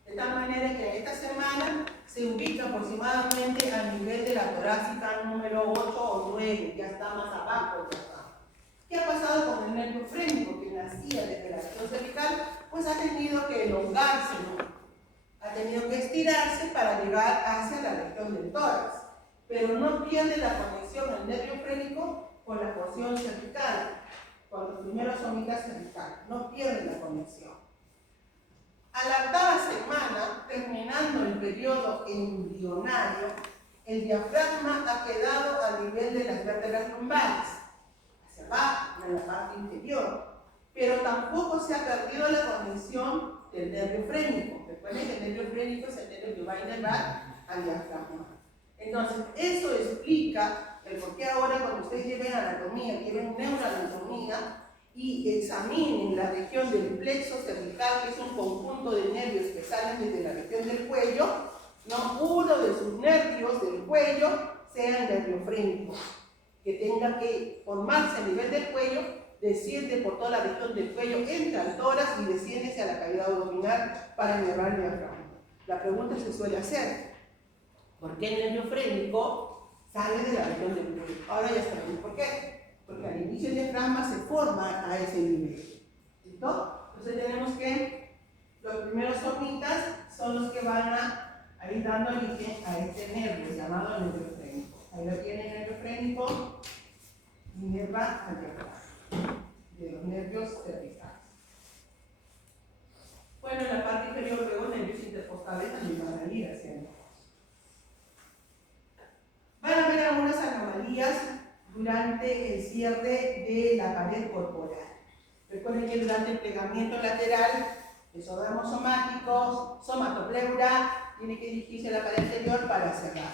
De tal manera que en esta semana se ubica aproximadamente al nivel de la torácica número 8 o 9, ya está más abajo, ya está. ¿Qué ha pasado con el nervio frénico que nacía desde la región cervical? Pues ha tenido que elongarse, ¿no? Ha tenido que estirarse para llegar hacia la región del tórax, pero no pierde la conexión del nervio frénico con la porción cervical, con los primeros somitas cervicales, no pierde la conexión. A la octava semana, terminando el periodo embrionario, el diafragma ha quedado a nivel de las vértebras lumbares, hacia abajo, en la parte inferior, pero tampoco se ha perdido la conexión del nervio frénico. Recuerden que el nervio frénico es el nervio que va a inervar al diafragma. Entonces, eso explica el por qué ahora cuando ustedes lleven anatomía, lleven neuroanatomía, y examinen la región del plexo cervical, que es un conjunto de nervios que salen desde la región del cuello, no uno de sus nervios del cuello sea el nervio frénico, que tenga que formarse a nivel del cuello, desciende por toda la región del cuello, entra al tórax y desciende hacia la cavidad abdominal para inervar el diafragma. La pregunta se suele hacer, ¿por qué el nervio frénico sale de la región del cuello? Ahora ya sabemos por qué. Porque al inicio el diafragma se forma a ese nivel. ¿Listo? Entonces tenemos que los primeros somitas son los que van a ir dando origen a este nervio llamado nervio frénico. Ahí lo tiene el nervio frénico, inerva al diafragma, de los nervios cervicales. Bueno, en la parte inferior luego nervios intercostales también van a ir haciendo. Van a haber algunas anomalías durante el cierre de la pared corporal. Recuerden que durante el plegamiento lateral, esodermos somáticos, somatopleura, tiene que dirigirse a la pared anterior para cerrar.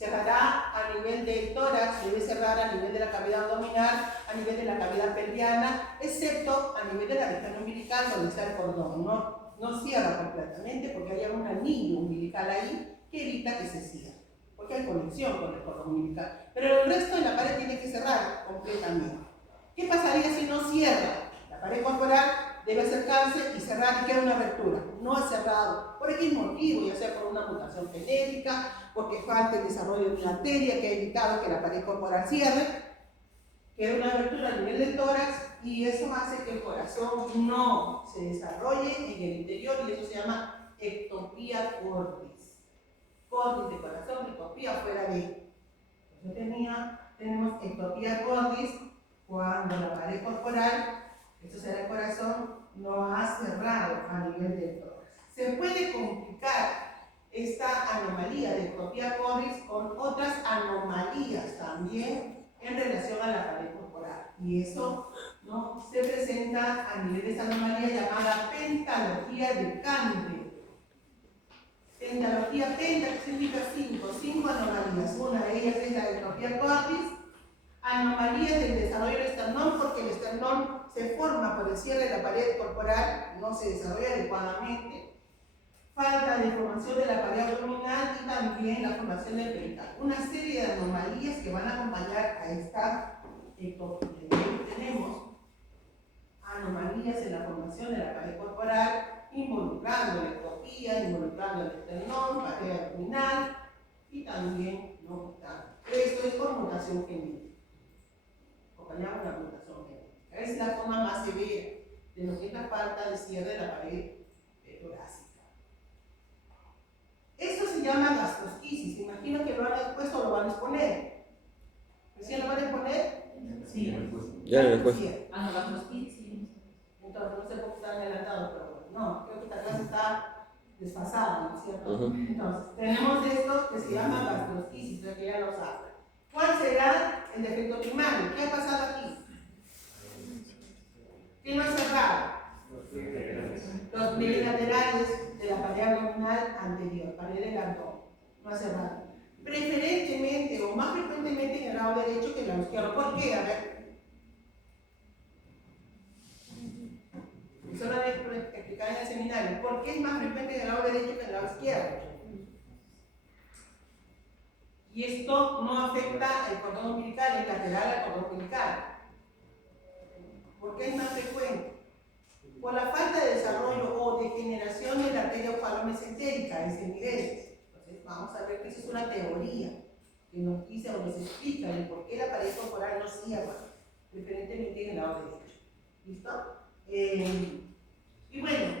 Cerrará a nivel del tórax, debe cerrar a nivel de la cavidad abdominal, a nivel de la cavidad pelviana, excepto a nivel de la región umbilical donde está el cordón. No cierra completamente porque hay un anillo umbilical ahí que evita que se cierre, porque hay conexión con el cordón umbilical. Pero el resto de la pared tiene que cerrar completamente. ¿Qué pasaría si no cierra? La pared corporal debe acercarse y cerrar y queda una abertura. No ha cerrado. ¿Por qué motivo? Ya sea por una mutación genética, porque falta el desarrollo de una arteria que ha evitado que la pared corporal cierre. Queda una abertura a nivel del tórax y eso hace que el corazón no se desarrolle en el interior y eso se llama ectopía cordis. Cordis de corazón, ectopía fuera de. Entonces tenemos ectopía cordis cuando la pared corporal, esto será el corazón, no ha cerrado a nivel del tórax. Se puede complicar esta anomalía de ectopía cordis con otras anomalías también en relación a la pared corporal. Y eso ¿no? se presenta a nivel de esta anomalía llamada pentalogía de Cantle. Pentalogía, penta, que significa 5 anomalías. Una de ellas es la ectopía cordis, anomalías del desarrollo del esternón, porque el esternón se forma por el cierre de la pared corporal, no se desarrolla adecuadamente. Falta de formación de la pared abdominal y también la formación del pericardio. Una serie de anomalías que van a acompañar a esta ectopía. Tenemos anomalías en la formación de la pared corporal, involucrando la ectopía, involucrando el esternón, pared abdominal y también no tanto. Esto es por mutación genética. Acompañamos la mutación genética. Es la forma más severa de lo que es la falta de cierre de la pared torácica. Esto se llama gastrosquisis. Imagino que lo han expuesto o lo van a exponer. ¿Recién lo van a exponer? Sí, ya después. no, gastrosquisis, sí. Entonces, no sé por qué están adelantados, pero no, creo que esta clase está desfasada, ¿no es cierto? Entonces, tenemos esto que se llama gastrosquisis, lo que ya lo saben. ¿Cuál será el defecto primario? ¿Qué ha pasado aquí? ¿Qué no ha cerrado? Los pliegues laterales de la pared abdominal anterior, pared del abdomen, no ha cerrado. Preferentemente o más frecuentemente en el lado derecho que en el lado izquierdo. ¿Por qué? A ver. Eso lo voy a explicar en el seminario. ¿Por qué es más frecuente en el lado derecho que en el lado izquierdo? Y esto no afecta el cordón umbilical, el lateral al cordón umbilical. ¿Por qué es más frecuente? Por la falta de desarrollo o degeneración de la arteria ofalomesentérica a ese nivel. Entonces vamos a ver que eso es una teoría que nos dice o nos explica el por qué la pared corporal no cierra, preferentemente en el lado derecho. ¿Listo? Y bueno,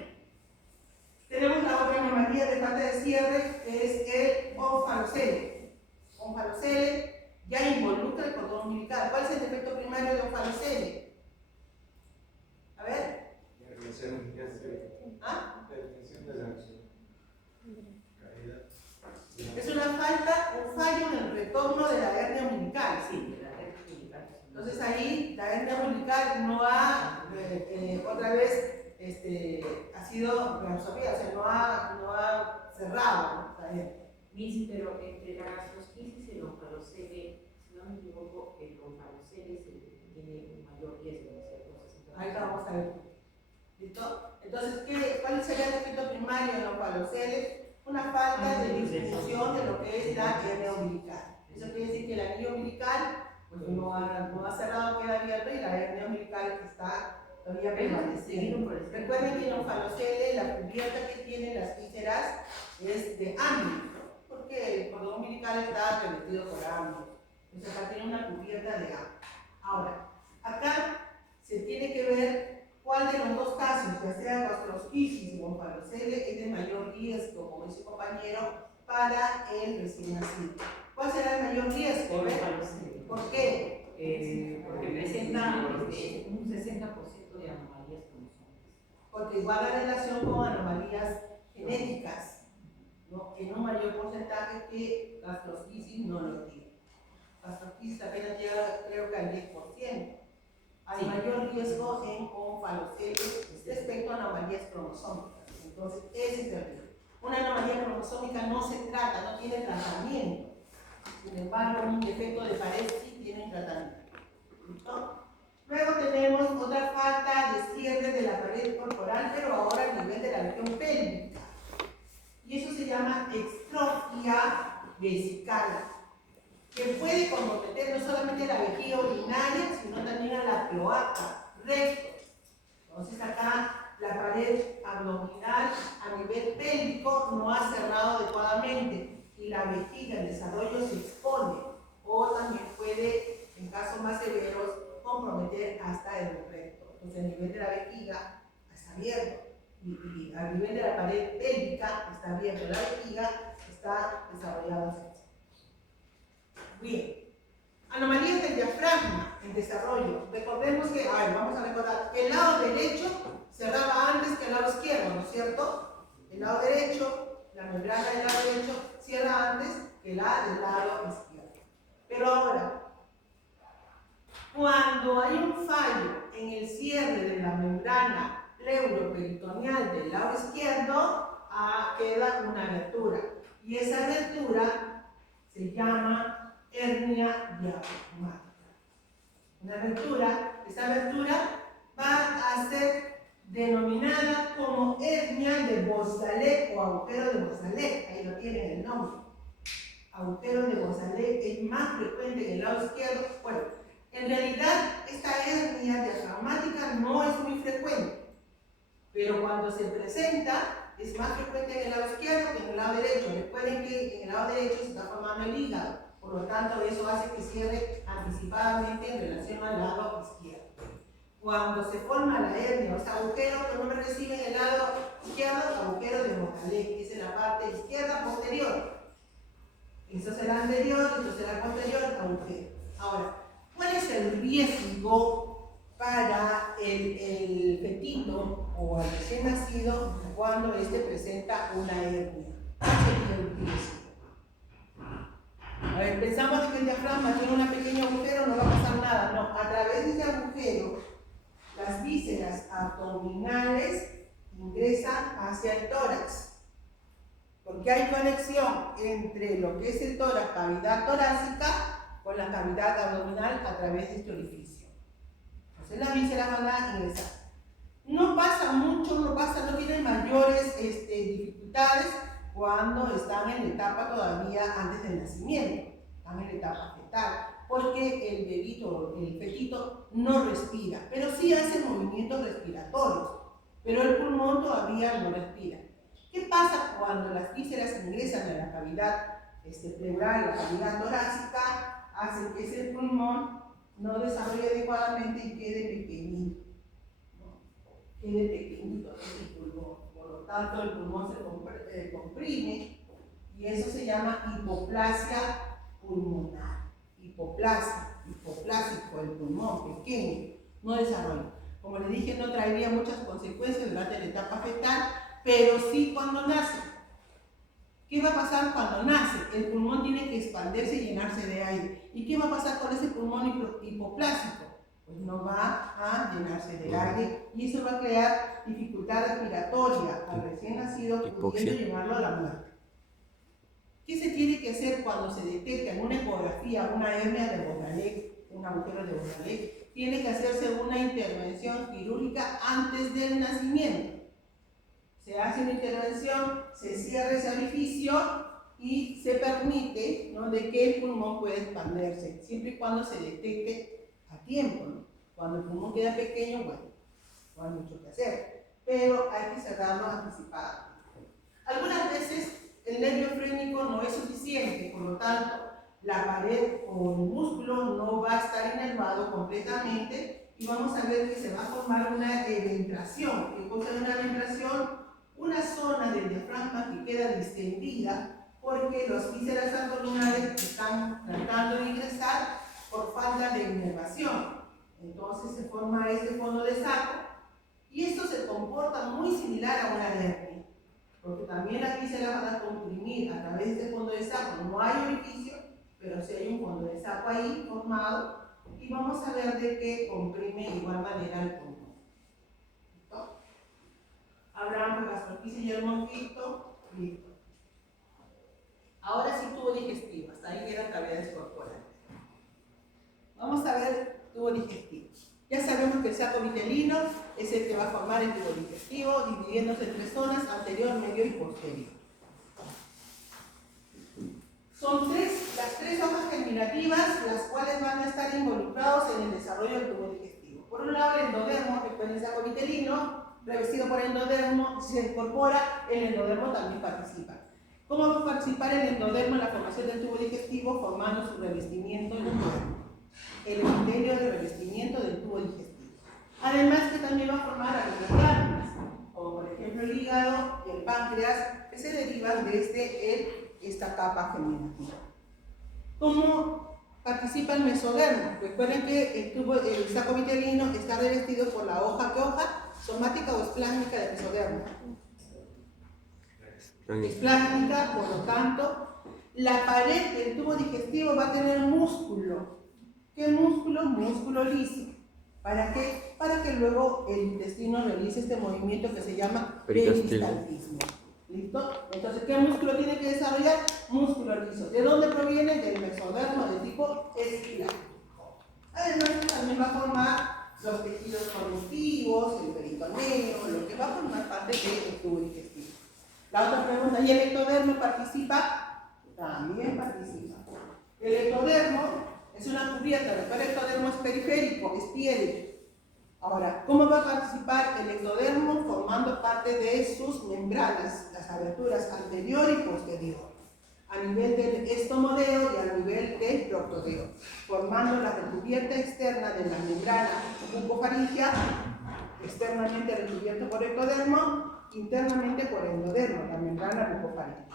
tenemos la otra anomalía de falta de cierre, que es el onfalocele. Onfalocele ya involucra el cordón umbilical. ¿Cuál es el defecto primario de onfalocele? A ver. ¿Ah? Es una falta, un fallo en el retorno de la hernia umbilical. Sí, de la hernia umbilical. Entonces ahí la hernia umbilical no ha, otra vez, ha sido reabsorbida, o sea, no ha cerrado, ¿no? Missy, pero entre la gastrosquisis y el onfalocele, si no me equivoco, el onfalocele es el que tiene un mayor riesgo de cierto. Ahí vamos a ver. ¿Listo? Entonces, ¿cuál sería el defecto primario del onfalocele? Una falta de distribución de lo que es la hernia umbilical. Eso quiere decir que el anillo umbilical pues, no ha cerrado, queda abierto y la hernia umbilical está todavía permaneciendo. Recuerden que el onfalocele, la cubierta que tiene las vísceras es de ámbito, porque el cordón umbilical está revestido por ámbito. Entonces acá tiene una cubierta de ámbito. Ahora, acá se tiene que ver cuál de los dos casos, ya sea gastrosquisis o onfalocele, es de mayor riesgo, como dice el compañero, para el recién nacido. ¿Cuál será el mayor riesgo? ¿Por qué? Porque presenta un 60% de anomalías cromosómicas. Porque guarda relación con anomalías genéticas, ¿no? En un mayor porcentaje que gastrosquisis no lo tiene. Gastrosquisis apenas llega, creo que al 10%. Hay mayor riesgo en onfalocele respecto a anomalías cromosómicas. Entonces, ese es el riesgo. Una anomalía cromosómica no se trata, no tiene tratamiento. Sin embargo, un defecto de pared sí tienen tratamiento. ¿Listo? Luego tenemos otra falta de cierre de la pared corporal, pero ahora a nivel de la región pélvica. Y eso se llama extrofia vesical, que puede comprometer no solamente la vejiga urinaria, sino también a la cloaca, recto. Entonces acá la pared abdominal a nivel pélvico no ha cerrado adecuadamente y la vejiga en desarrollo se expone, o también puede, en casos más severos, comprometer hasta el recto. Entonces a nivel de la vejiga está abierto y a nivel de la pared pélvica está abierto, la vejiga está desarrollada hacia atrás. Bien. Anomalías del diafragma en desarrollo. Recordemos que, vamos a recordar, el lado derecho cerraba antes que el lado izquierdo, ¿no es cierto? El lado derecho, la membrana del lado derecho cierra antes que la del lado izquierdo. Pero ahora, cuando hay un fallo en el cierre de la membrana pleuroperitoneal del lado izquierdo, queda una abertura. Y esa abertura se llama hernia diafragmática. Esta abertura va a ser denominada como hernia de Beausoleil o agujero de Beausoleil. Ahí lo tienen el nombre. Agujero de Beausoleil es más frecuente en el lado izquierdo. Bueno, en realidad esta hernia diafragmática no es muy frecuente, pero cuando se presenta es más frecuente en el lado izquierdo que en el lado derecho. Recuerden que en el lado derecho se está formando el hígado. Por lo tanto, eso hace que cierre anticipadamente en relación al lado izquierdo. Cuando se forma la hernia, o sea, agujero que no me recibe en el lado izquierdo, agujero de Beausoleil, que es en la parte izquierda posterior. Eso será anterior, esto será posterior, agujero. Ahora, ¿cuál es el riesgo para el fetito o el recién nacido cuando éste presenta una hernia? ¿Cuál sería el riesgo? A ver, pensamos que el diafragma tiene un pequeño agujero, no va a pasar nada. No, a través de ese agujero, las vísceras abdominales ingresan hacia el tórax. Porque hay conexión entre lo que es el tórax, cavidad torácica, con la cavidad abdominal a través de este orificio. Entonces las vísceras van a ingresar. No pasa mucho, no tienen mayores dificultades cuando están en la etapa todavía antes del nacimiento, están en la etapa fetal, porque el bebito, el fetito no respira, pero sí hace movimientos respiratorios, pero el pulmón todavía no respira. ¿Qué pasa cuando las vísceras ingresan a la cavidad pleural, la cavidad torácica? Hacen que ese pulmón no desarrolle adecuadamente y quede pequeñito. Quede pequeñito el pulmón. Por lo tanto, el pulmón se comprime y eso se llama hipoplasia pulmonar. Hipoplásico, el pulmón pequeño, no desarrolla. Como les dije, no traería muchas consecuencias durante la etapa fetal, pero sí cuando nace. ¿Qué va a pasar cuando nace? El pulmón tiene que expandirse y llenarse de aire. ¿Y qué va a pasar con ese pulmón hipoplásico? Pues no va a llenarse de aire y eso va a crear dificultad respiratoria al recién nacido, pudiendo llevarlo a la muerte. ¿Qué se tiene que hacer cuando se detecta en una ecografía una hernia de Beausoleil, un agujero de Beausoleil? Tiene que hacerse una intervención quirúrgica antes del nacimiento. Se hace una intervención, se cierra ese orificio y se permite, ¿no?, de que el pulmón pueda expandirse, siempre y cuando se detecte a tiempo, ¿no? Cuando el pulmón queda pequeño, bueno, no hay mucho que hacer, pero hay que cerrarlo anticipado. Algunas veces el nervio frénico no es suficiente, por lo tanto, la pared o el músculo no va a estar inervado completamente y vamos a ver que se va a formar una eventración. ¿Qué cosa es una eventración? Una zona del diafragma que queda distendida porque las vísceras abdominales están tratando de ingresar por falta de inervación. Entonces se forma este fondo de saco y esto se comporta muy similar a una hernia, porque también las vísceras van a comprimir a través de este fondo de saco. No hay orificio, pero sí hay un fondo de saco ahí formado y vamos a ver de que comprime de igual manera el pulmón. Hablamos de gastroenteritis y el mosquito, listo. Ahora sí tubo digestivo, hasta ahí queda cavidad que el saco vitelino es el que va a formar el tubo digestivo, dividiéndose en tres zonas: anterior, medio y posterior. Son las tres hojas germinativas las cuales van a estar involucrados en el desarrollo del tubo digestivo. Por un lado, el endodermo, que fue el saco vitelino, revestido por endodermo. Si se incorpora, el endodermo también participa. ¿Cómo va a participar el endodermo en la formación del tubo digestivo? Formando su revestimiento endodermo, el epitelio de revestimiento del tubo digestivo. Además que también va a formar algunas glándulas, como por ejemplo el hígado y el páncreas, que se derivan desde esta capa germinativa. ¿Cómo participa el mesodermo? Recuerden que el saco vitelino está revestido por la hoja. ¿Qué hoja? ¿Somática o esplásmica del mesodermo? Esplásmica, por lo tanto, la pared del tubo digestivo va a tener músculo. ¿Qué músculo? Músculo liso. ¿Para qué? Para que luego el intestino realice este movimiento que se llama peristaltismo. ¿Listo? Entonces, ¿qué músculo tiene que desarrollar? Músculo liso. ¿De dónde proviene? Del mesodermo de tipo esplásmico. Además, también va a formar los tejidos conectivos, el peritoneo, lo que va a formar parte del tubo digestivo. La otra pregunta, ¿y el ectodermo participa? También participa. El ectodermo es una cubierta, el ectodermo es periférico, es piel. Ahora, ¿cómo va a participar el ectodermo? Formando parte de sus membranas, las aberturas anterior y posterior, a nivel del estomodeo y a nivel del proctodeo, formando la recubierta externa de la membrana bucofaríngea, externamente recubierto por ectodermo, internamente por endodermo, la membrana bucofaríngea.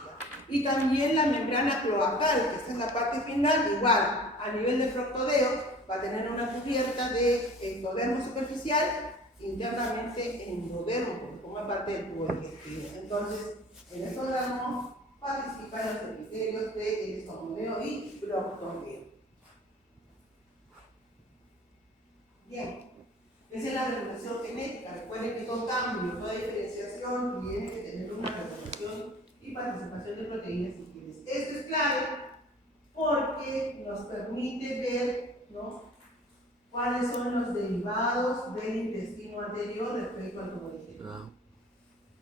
Y también la membrana cloacal, que está en la parte final, igual, a nivel de proctodeo, va a tener una cubierta de endodermo superficial, internamente endodermo, porque forma parte del tubo digestivo. Entonces, el endodermo participa en los epitelios del estomodeo y proctodeo. Bien, esa es la regulación genética. Recuerden que todo cambio, toda diferenciación tiene que tener una regulación y participación de proteínas y genes. Esto es clave porque nos permite ver, ¿no?, cuáles son los derivados del intestino anterior respecto al tubo digestivo.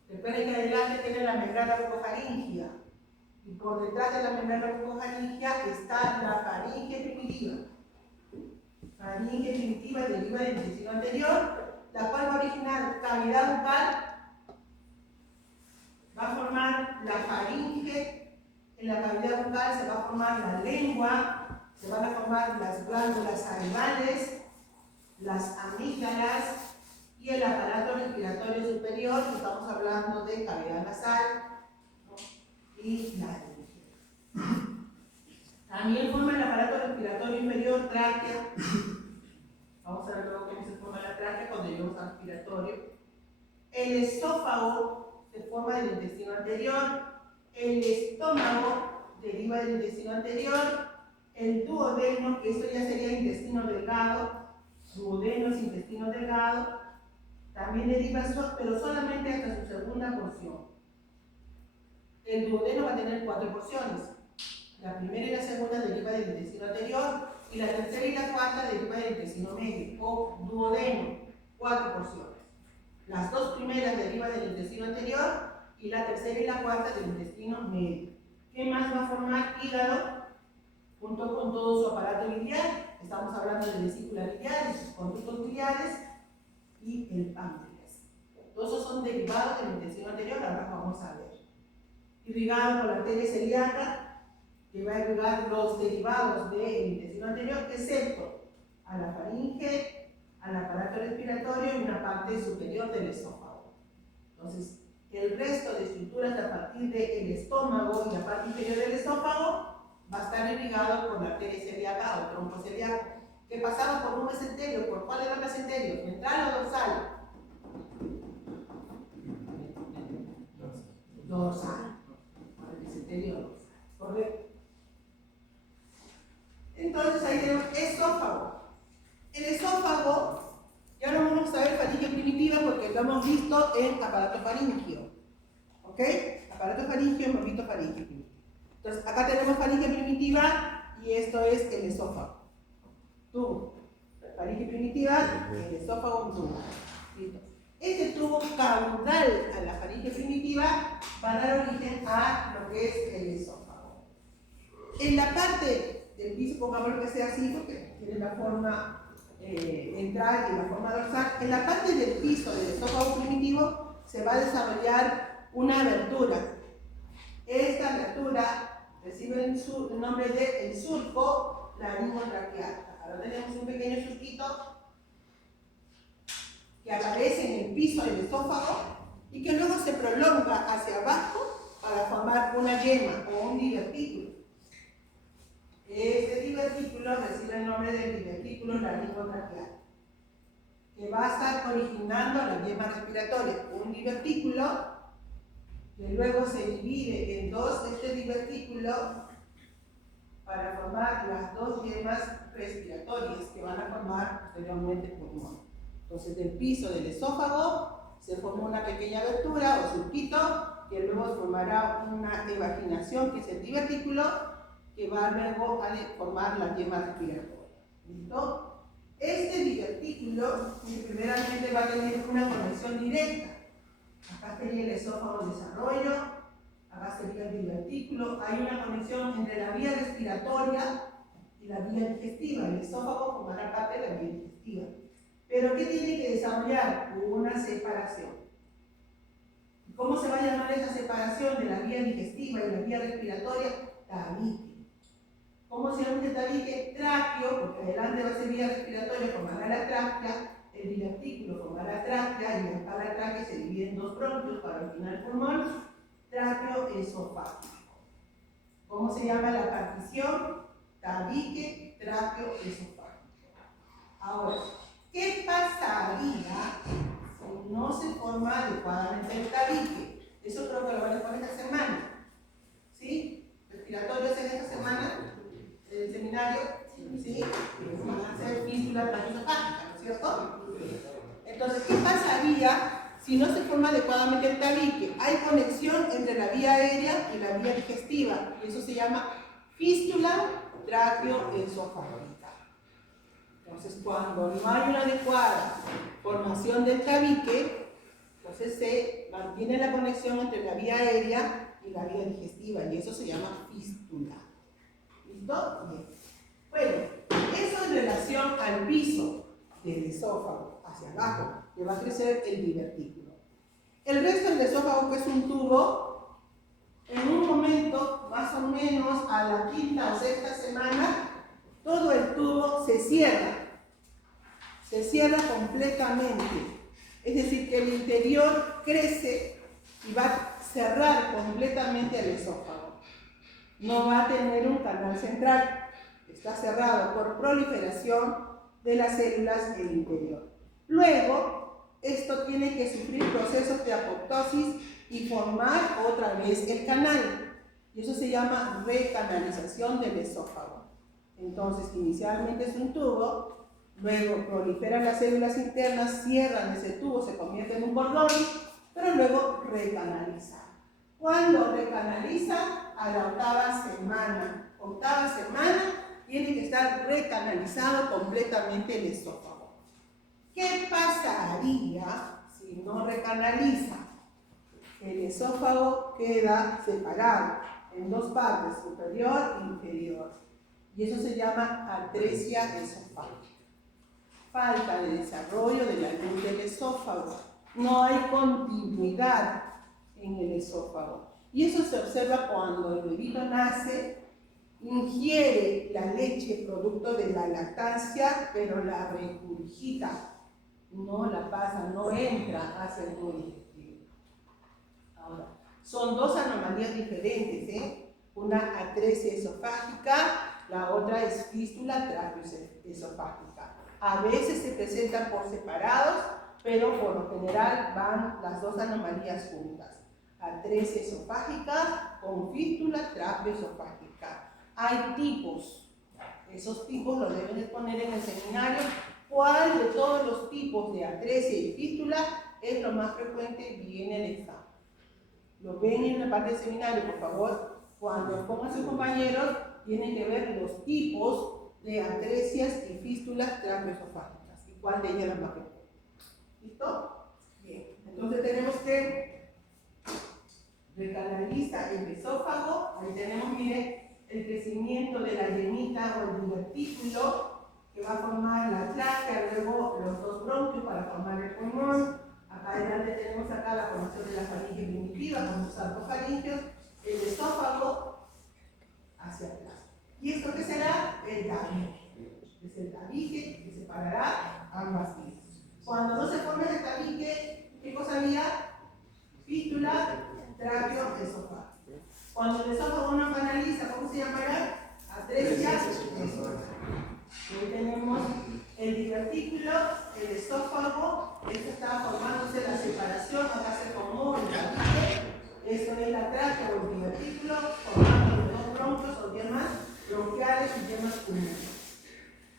Recuerden que adelante tiene la membrana bucofaríngea y por detrás de la membrana bucofaríngea está la faringe primitiva. Faringe primitiva deriva del intestino anterior, la cual va a originar cavidad bucal, va a formar la faringe. En la cavidad bucal se va a formar la lengua, se van a formar las glándulas salivales, las amígdalas y el aparato respiratorio superior. Estamos hablando de cavidad nasal, ¿no?, y laringe. También forma el aparato respiratorio inferior, tráquea. Vamos a ver luego cómo se forma la tráquea cuando lleguemos al respiratorio. El esófago se forma del intestino anterior. El estómago deriva del intestino anterior. El duodeno, que esto ya sería intestino delgado, duodeno es intestino delgado, también deriva, pero solamente hasta su segunda porción. El duodeno va a tener 4 porciones. La primera y la segunda deriva del intestino anterior, y la tercera y la cuarta deriva del intestino medio, o duodeno, 4 porciones. Las dos primeras derivan del intestino anterior, y la tercera y la cuarta del intestino medio. ¿Qué más va a formar? Hígado, junto con todo su aparato biliar. Estamos hablando de vesícula biliar y sus conductos biliares, y el páncreas. Todos esos son derivados del intestino anterior, ahora vamos a ver. Irrigado por la arteria celíaca, que va a irrigar los derivados del intestino anterior, excepto a la faringe, al aparato respiratorio y una parte superior del esófago. Entonces, el resto de estructuras a partir del estómago y la parte inferior del esófago va a estar irrigado por la arteria celíaca o tronco celíaco, que pasaba por un mesenterio. ¿Por cuál era el mesenterio? ¿Ventral o dorsal? Dorsal. Por el mesenterio dorsal. ¿Correcto? Entonces ahí tenemos esófago. El esófago, ya no vamos a ver faringe primitiva porque lo hemos visto en aparato faríngeo. ¿Ok? Aparato faríngeo, hemos visto faringe primitiva. Entonces acá tenemos faringe primitiva y esto es el esófago. Tubo. faringe primitiva, el esófago, un tubo. ¿Listo? Este tubo caudal a la faringe primitiva va a dar origen a lo que es el esófago. En la parte del piso, pongámoslo que sea así, porque tiene la forma ventral y la forma dorsal, en la parte del piso del esófago primitivo se va a desarrollar una abertura. Esta abertura recibe el nombre de el surco laringotraqueal. Ahora tenemos un pequeño surquito que aparece en el piso del esófago y que luego se prolonga hacia abajo para formar una yema o un divertículo. Este divertículo recibe el nombre de divertículo laringotraqueal, que va a estar originando la yema respiratoria. Un divertículo que luego se divide en dos, este divertículo, para formar las dos yemas respiratorias que van a formar posteriormente el pulmón. Entonces, del piso del esófago se forma una pequeña abertura o surquito que luego formará una evaginación, que es el divertículo, que va luego a formar la yema respiratoria. ¿Listo? Este divertículo primeramente va a tener una conexión directa. Acá sería el esófago en desarrollo, acá sería el divertículo. Hay una conexión entre la vía respiratoria y la vía digestiva. El esófago formará parte de la vía digestiva. Pero ¿qué tiene que desarrollar? Una separación. ¿Cómo se va a llamar esa separación de la vía digestiva y la vía respiratoria? Tabique. ¿Cómo se llama este tabique? Tráqueo, porque adelante va a ser vía respiratoria, formará la tráquea, el divertículo formará la tráquea, y acá la tráquea se divide en dos bronquios para originar el pulmón, tráqueo esofágico. ¿Cómo se llama la partición? Tabique, tráqueo esofágico. Ahora, ¿qué pasaría si no se forma adecuadamente el tabique? Eso creo que lo van a poner esta semana. ¿Sí? Respiratorios en esta semana. El seminario, ¿sí? Van a hacer fístula traqueosofágica, ¿no es cierto? Entonces, ¿qué pasaría si no se forma adecuadamente el tabique? Hay conexión entre la vía aérea y la vía digestiva, y eso se llama fístula traqueoesofágica. Entonces, cuando no hay una adecuada formación del tabique, entonces se mantiene la conexión entre la vía aérea y la vía digestiva, y eso se llama fístula. ¿Listo? Bien. Bueno, eso en relación al piso del esófago, hacia abajo, que va a crecer el divertículo. El resto del esófago, que es un tubo, en un momento, más o menos a la quinta o sexta semana, todo el tubo se cierra completamente. Es decir, que el interior crece y va a cerrar completamente el esófago. No va a tener un canal central, está cerrado por proliferación de las células del interior. Luego, esto tiene que sufrir procesos de apoptosis y formar otra vez el canal. Y eso se llama recanalización del esófago. Entonces, inicialmente es un tubo, luego proliferan las células internas, cierran ese tubo, se convierte en un cordón, pero luego recanaliza. ¿Cuándo recanaliza? A la octava semana. Octava semana tiene que estar recanalizado completamente el esófago. ¿Qué pasaría si no recanaliza? El esófago queda separado en dos partes, superior e inferior. Y eso se llama atresia esofágica. Falta de desarrollo de la luz del esófago. No hay continuidad en el esófago. Y eso se observa cuando el bebito nace, ingiere la leche producto de la lactancia, pero la regurgita, no la pasa, no entra hacia el tubo digestivo. Ahora, son dos anomalías diferentes, ¿eh? Una atresia esofágica, la otra es fístula traqueoesofágica. A veces se presentan por separados, pero por lo general van las dos anomalías juntas. Atresia esofágica con fístula traqueoesofágica. Hay tipos, esos tipos los deben de poner en el seminario. ¿Cuál de todos los tipos de atresia y fístula es lo más frecuente? Viene el examen. Lo ven en la parte del seminario, por favor. Cuando pongan sus compañeros, tienen que ver los tipos de atresias y fístulas trapeoesofágicas. ¿Y cuál de ellas la más frecuente? ¿Listo? Bien. Entonces tenemos que recanaliza el esófago. Ahí tenemos, mire, el crecimiento de la llenita o el divertículo que va a formar la tráquea, luego los dos bronquios para formar el pulmón. Acá adelante tenemos acá la formación de la faringe primitiva con sus sarcofaringios, el esófago hacia atrás. ¿Y esto qué será? El tabique. Es el tabique que separará ambas vías. Cuando no se forme el tabique, ¿qué cosa había? Fístula, tráqueo, esófago. Cuando el esófago no canaliza, ¿cómo se llamará? Atresia, esófago. Hoy tenemos el divertículo, el esófago, esto está formándose la separación, acá se formó el tabique, esto es la tráquea o el divertículo, formando los dos bronquios o yemas bronquiales y yemas pulmonares.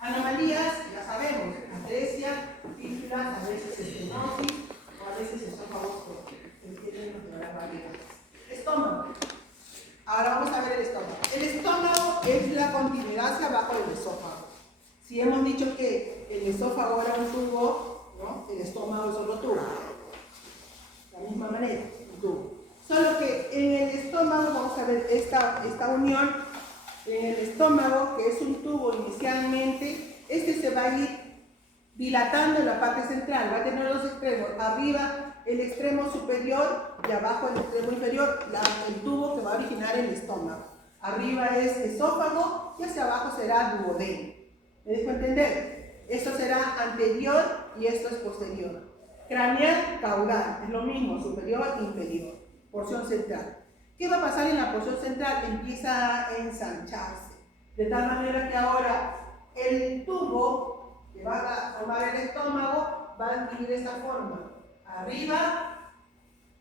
Anomalías, ya sabemos, atresia, fístulas, a veces estenosis o a veces esófagos cortos. Se entienden las variedades. Estómago. Ahora vamos a ver el estómago. El estómago es la continuidad hacia abajo del esófago. Si hemos dicho que el esófago era un tubo, ¿no? El estómago es otro tubo. De la misma manera, un tubo. Solo que en el estómago, vamos a ver esta unión, en el estómago, que es un tubo inicialmente, este se va a ir dilatando en la parte central, va a tener dos extremos, arriba el extremo superior y abajo el extremo inferior, el tubo que va a originar el estómago. Arriba es esófago y hacia abajo será duodeno. ¿Me dejo entender? Esto será anterior y esto es posterior. Craneal, caudal, es lo mismo, superior e inferior. Porción central. ¿Qué va a pasar en la porción central? Empieza a ensancharse. De tal manera que ahora el tubo que va a formar el estómago va a adquirir esta forma. Arriba,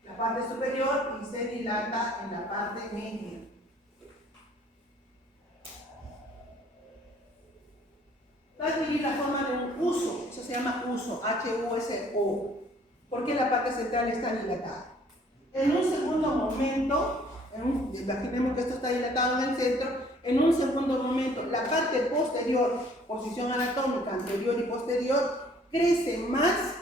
la parte superior y se dilata en la parte media. Va a adquirir la forma de un uso, eso se llama uso, H-U-S-O, porque la parte central está dilatada. En un segundo momento, imaginemos que esto está dilatado en el centro, en un segundo momento, la parte posterior, posición anatómica anterior y posterior, crece más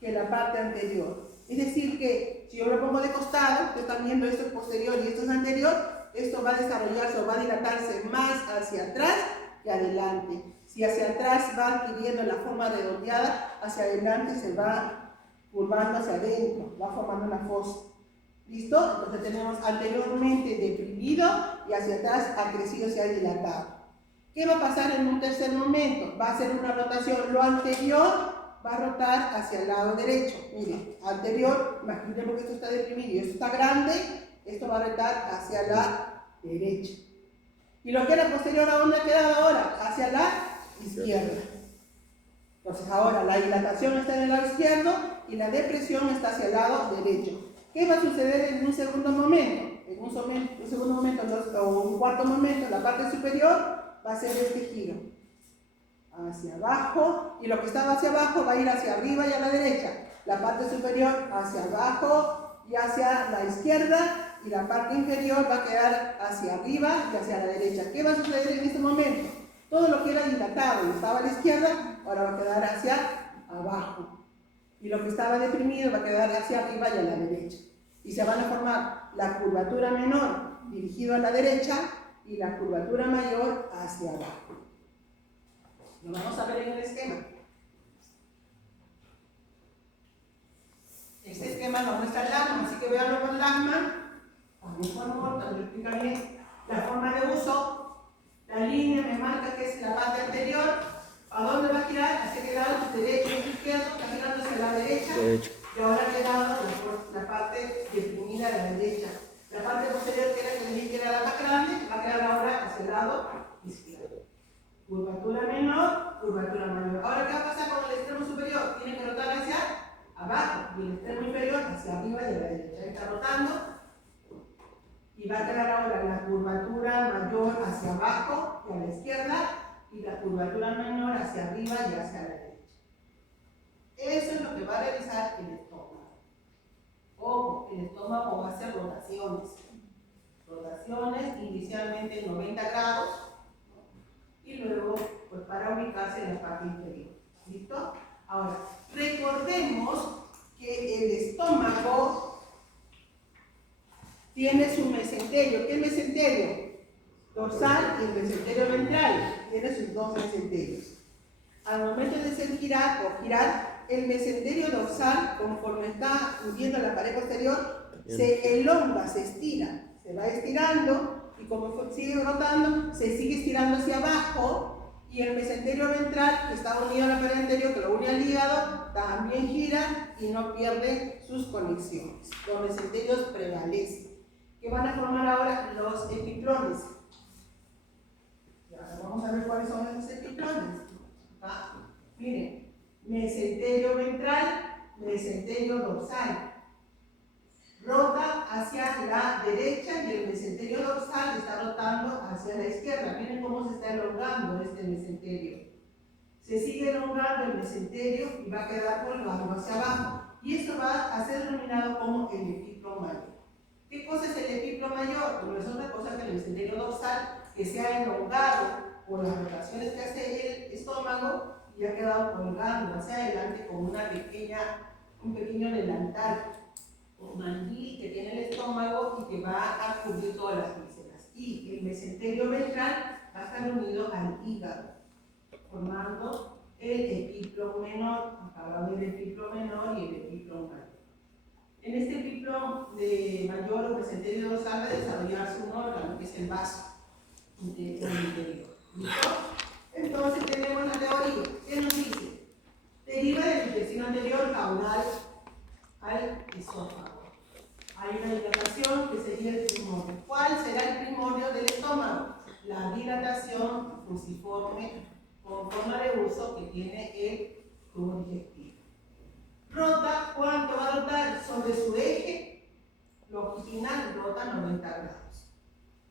que la parte anterior. Es decir que, si yo lo pongo de costado, ustedes están viendo esto es posterior y esto es anterior, esto va a desarrollarse o va a dilatarse más hacia atrás que adelante. Si hacia atrás va adquiriendo la forma redondeada, hacia adelante se va curvando hacia adentro, va formando una fosa. ¿Listo? Entonces tenemos anteriormente deprimido y hacia atrás ha crecido, se ha dilatado. ¿Qué va a pasar en un tercer momento? Va a hacer una rotación. Lo anterior va a rotar hacia el lado derecho. Miren, anterior, imaginemos que esto está deprimido y esto está grande, esto va a rotar hacia la derecha. Y lo que era posterior, ¿a dónde ha quedado ahora? Hacia la izquierda. Entonces ahora la dilatación está en el lado izquierdo y la depresión está hacia el lado derecho. ¿Qué va a suceder en un segundo momento? En un segundo momento o un cuarto momento, la parte superior va a ser este giro. Hacia abajo, y lo que estaba hacia abajo va a ir hacia arriba y a la derecha. La parte superior hacia abajo y hacia la izquierda, y la parte inferior va a quedar hacia arriba y hacia la derecha. ¿Qué va a suceder en este momento? Todo lo que era dilatado y estaba a la izquierda, ahora va a quedar hacia abajo. Y lo que estaba deprimido va a quedar hacia arriba y a la derecha. Y se van a formar la curvatura menor dirigida a la derecha y la curvatura mayor hacia abajo. Lo vamos a ver en el esquema. Este esquema nos muestra el lagma, así que veanlo con lagma. También por favor, también explica bien la forma de uso. La línea me marca que es la parte anterior. ¿A dónde va a girar? Hacia qué lado, derecho o izquierdo, está girando hacia la derecha. Y ahora ha quedado la parte deprimida de la derecha. La parte posterior, que era que le dije que era la más grande, va a quedar ahora hacia el lado izquierdo. Curvatura menor, curvatura mayor. Ahora, ¿qué va a pasar con el extremo superior? Tiene que rotar hacia abajo y el extremo inferior hacia arriba y a la derecha. Ahí está rotando. Y va a quedar ahora la curvatura mayor hacia abajo y a la izquierda y la curvatura menor hacia arriba y hacia la derecha. Eso es lo que va a realizar el estómago. Ojo, el estómago va a hacer rotaciones. Rotaciones inicialmente en 90 grados. Y y luego pues para ubicarse en la parte inferior. ¿Listo? Ahora, recordemos que el estómago tiene su mesenterio. ¿Qué mesenterio? Dorsal y el mesenterio ventral. Tiene sus dos mesenterios. Al momento de hacer girar, el mesenterio dorsal, conforme está hundiendo la pared posterior, se elonga, se estira, se va estirando y como sigue rotando, se sigue estirando hacia abajo y el mesenterio ventral, que está unido a la pared anterior, que lo une al hígado, también gira y no pierde sus conexiones. Los mesenterios prevalecen. ¿Qué van a formar ahora? Los epiplones. Ya, vamos a ver cuáles son esos epiplones. Miren, mesenterio ventral, mesenterio dorsal. Rota hacia la derecha y el mesenterio dorsal está rotando hacia la izquierda. Miren cómo se está elongando este mesenterio. Se sigue elongando el mesenterio y va a quedar colgando hacia abajo. Y esto va a ser denominado como el epiplo mayor. ¿Qué cosa es el epiplo mayor? Bueno, es otra cosa que el mesenterio dorsal, que se ha elongado por las rotaciones que hace el estómago y ha quedado colgando hacia adelante como un pequeño delantal o mandil que tiene el estómago y que va a cubrir todas las vísceras. Y el mesenterio ventral va a estar unido al hígado, formando el epiplo menor. Acá el epiplo menor y el epiplo mayor. En este epiplo de mayor o mesenterio dorsal va a desarrollarse un órgano que es el vaso interior. ¿Listo? Entonces tenemos la teoría. ¿Qué nos dice? Deriva del intestino anterior caudal al esófago. Hay una dilatación que sería el primorio. ¿Cuál será el primorio del estómago? La dilatación fusiforme con forma de uso que tiene el tubo digestivo. Rota, ¿cuánto va a rotar? Sobre su eje longitudinal rota 90 grados.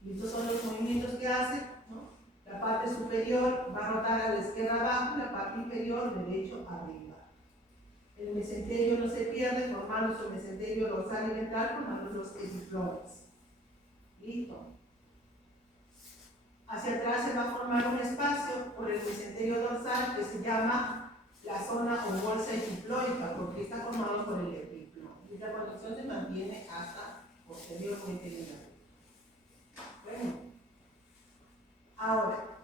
Y estos son los movimientos que hace, ¿no? La parte superior va a rotar a la izquierda abajo, la parte inferior derecho arriba. El mesenterio no se pierde, formando su mesenterio dorsal y ventral, formando los epiplones. ¿Listo? Hacia atrás se va a formar un espacio por el mesenterio dorsal que se llama la zona o bolsa epiploica, porque está formado por el epiplo. Y la conexión se mantiene hasta posteriormente en la. Bueno, ahora,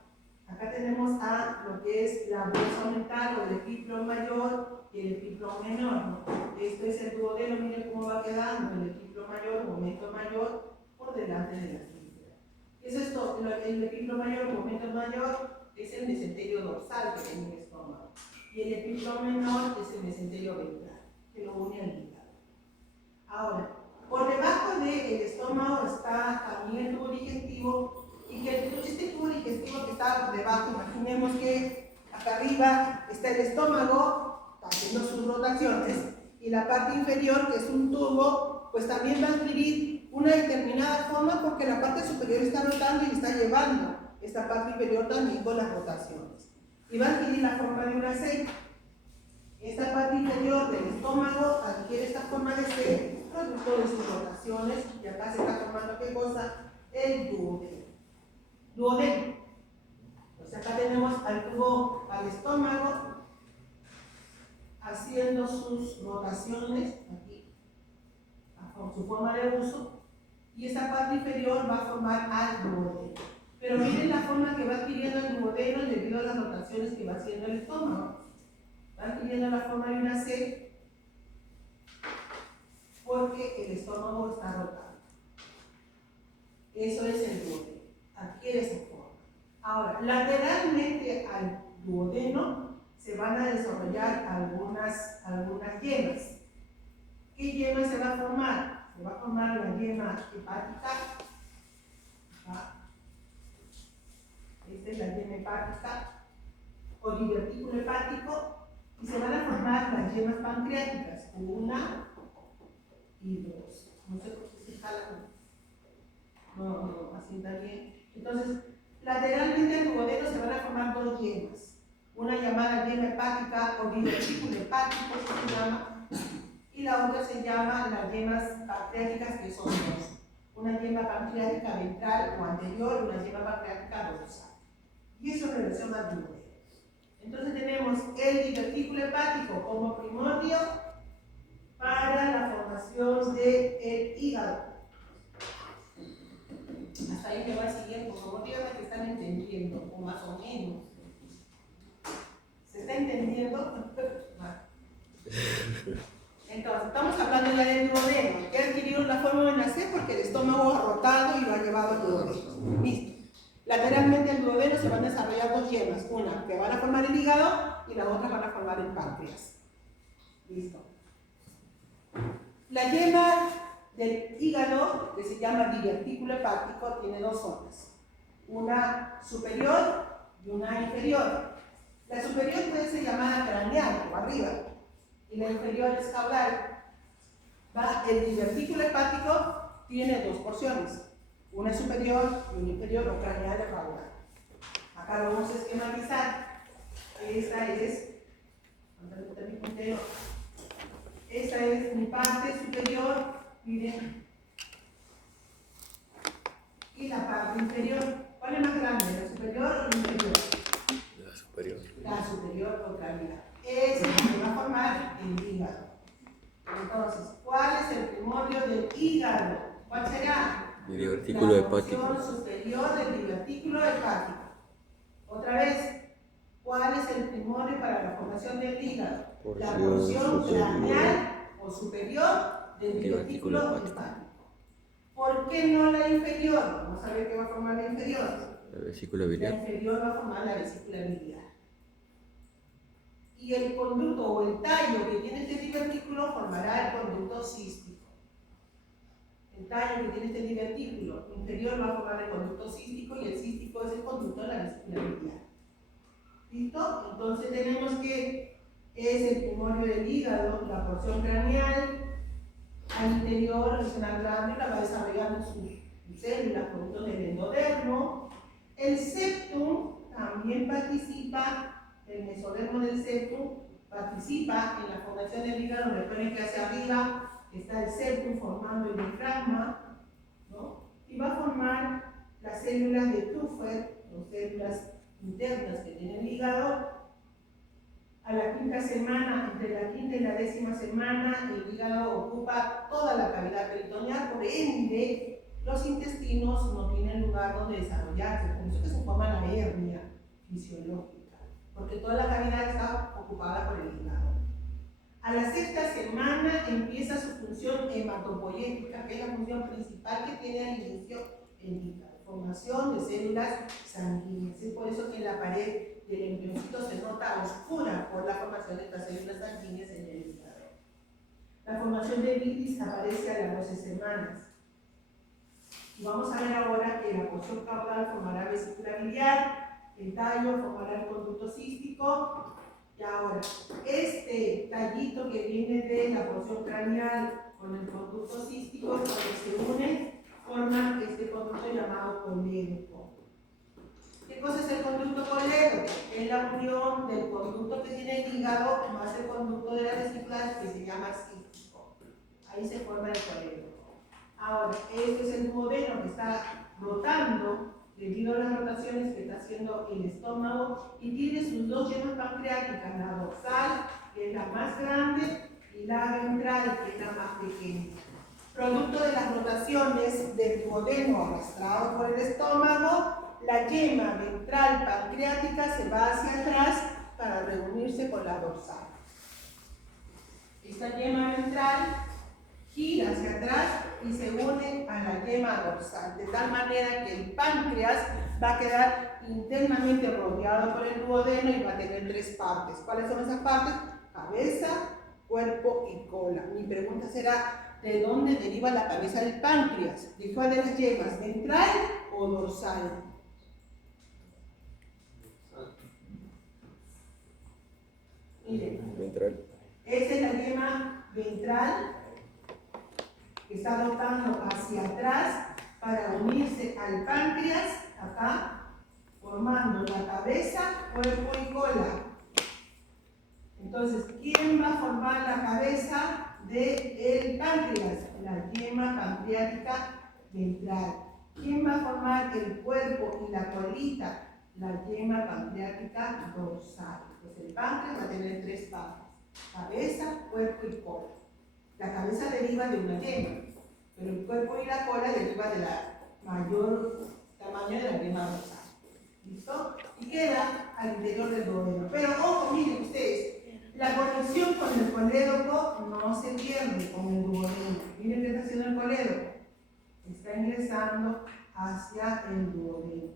acá tenemos a lo que es la bolsa mental o el epiplo mayor y el epiplo menor, ¿no? Esto es el duodeno, miren cómo va quedando el epiplo mayor, momento mayor, por delante de las vísceras. ¿Qué es esto? El epiplo mayor, momento mayor, es el mesenterio dorsal que tiene el estómago. Y el epiplo menor es el mesenterio ventral, que lo une al hígado. Ahora, por debajo del estómago está también el tubo digestivo, y que este tubo digestivo que está por debajo, imaginemos que acá arriba está el estómago haciendo sus rotaciones, y la parte inferior, que es un tubo, pues también va a adquirir una determinada forma porque la parte superior está rotando y está llevando esta parte inferior también con las rotaciones. Y va a adquirir la forma de una C. Esta parte inferior del estómago adquiere esta forma de C, producto de sus rotaciones, y acá se está formando ¿qué cosa? El duodeno. Duodeno. Pues acá tenemos al tubo, al estómago, haciendo sus rotaciones, aquí, con su forma de uso, y esta parte inferior va a formar al duodeno. Pero miren la forma que va adquiriendo el duodeno debido a las rotaciones que va haciendo el estómago. Va adquiriendo la forma de una C porque el estómago está rotando. Eso es el duodeno, adquiere esa forma. Ahora, lateralmente al duodeno se van a desarrollar algunas yemas. ¿Qué yema se va a formar? Se va a formar la yema hepática. Esta es la yema hepática o divertículo hepático. Y se van a formar las yemas pancreáticas, 1 y 2. No sé por qué se jalan. No, así está bien. Entonces, lateralmente al duodeno se van a formar 2 yemas. Una llamada yema hepática o divertículo hepático se llama, y la otra se llama las yemas pancreáticas, que son 2. Una yema pancreática ventral o anterior y una yema pancreática dorsal. Y eso en relación al duodeno. Entonces tenemos el divertículo hepático como primordio para la formación del hígado. Hasta ahí me va siguiendo, por favor, díganme que están entendiendo, o más o menos. ¿Se está entendiendo? Entonces, estamos hablando ya del duodeno, que ha adquirido la forma de nacer porque el estómago ha rotado y lo ha llevado al duodeno. Listo. Lateralmente al duodeno se van a desarrollar dos yemas, una que van a formar el hígado y la otra van a formar el páncreas. Listo. La yema del hígado, que se llama divertículo hepático, tiene dos zonas, una superior y una inferior. La superior puede ser llamada craneal o arriba, y la inferior es caudal. El divertículo hepático tiene dos porciones, una superior y una inferior o craneal o caudal. Acá lo vamos a esquematizar. Esta es mi parte superior, miren, y la parte inferior. ¿Cuál es más grande, la superior o la inferior? La superior. La superior o craneal. Es el que va a formar el hígado. Entonces, ¿cuál es el primordio del hígado? ¿Cuál será? El divertículo hepático. La porción superior del divertículo hepático. Otra vez, ¿cuál es el primordio para la formación del hígado? La porción craneal o superior del divertículo hepático. ¿Por qué no la inferior? Vamos a ver qué va a formar la inferior. La vesícula La biliar. inferior va a formar la vesícula biliar. Y el conducto o el tallo que tiene este divertículo formará el conducto cístico. El tallo que tiene este divertículo inferior va a formar el conducto cístico y el cístico es el conducto de la vesícula biliar. ¿Listo? Entonces tenemos que es el primordio del hígado, la porción craneal, al interior es una glándula, va desarrollando sus células, productos del endodermo. El septum también participa. El mesodermo del septum participa en la formación del hígado. Recuerden que hacia arriba está el septum formando el diafragma, ¿no? Y va a formar las células de Kupffer, las células internas que tiene el hígado. A la quinta semana, entre la quinta y la 10ª semana, el hígado ocupa toda la cavidad peritoneal, por ende, los intestinos no tienen lugar donde desarrollarse, por eso que se forma la hernia fisiológica, porque toda la cavidad está ocupada por el hígado. A la 6ª semana empieza su función hematopoyética, que es la función principal que tiene al inicio el hígado, formación de células sanguíneas. Es por eso que en la pared del embrioncito se nota oscura por la formación de estas células sanguíneas en el hígado. La formación de bilis aparece a las 12 semanas. Y vamos a ver ahora que la porción caudal formará vesícula biliar, el tallo formará el conducto cístico. Y ahora, este tallito que viene de la porción craneal con el conducto cístico, cuando se unen, forman este conducto llamado colédoco. ¿Qué cosa es el conducto colédoco? Es la unión del conducto que tiene el hígado más el conducto de la vesícula que se llama cístico. Ahí se forma el colédoco. Ahora, este es el duodeno que está rotando debido a las rotaciones que está haciendo el estómago y tiene sus dos yemas pancreáticas, la dorsal, que es la más grande, y la ventral, que es la más pequeña. Producto de las rotaciones del duodeno arrastrado por el estómago, la yema ventral pancreática se va hacia atrás para reunirse con la dorsal. Esta yema ventral gira hacia atrás y se une a la yema dorsal, de tal manera que el páncreas va a quedar internamente rodeado por el duodeno y va a tener tres partes. ¿Cuáles son esas partes? Cabeza, cuerpo y cola. Mi pregunta será, ¿de dónde deriva la cabeza del páncreas? ¿De cuál de las yemas? ¿Ventral o dorsal? Miren, Ventral. esta es la yema ventral que está rotando hacia atrás para unirse al páncreas, acá, formando la cabeza, cuerpo y cola. Entonces, ¿quién va a formar la cabeza del páncreas? La yema pancreática ventral. ¿Quién va a formar el cuerpo y la colita? la yema pancreática dorsal. Pues el páncreas va a tener tres partes: cabeza, cuerpo y cola. La cabeza deriva de una yema, pero el cuerpo y la cola deriva de la mayor tamaño de la yema dorsal. ¿Listo? Y queda al interior del duodeno. Pero ojo, miren ustedes, la conexión con el colédoco no se pierde con el duodeno. Miren qué está haciendo el colédoco. Está ingresando hacia el duodeno.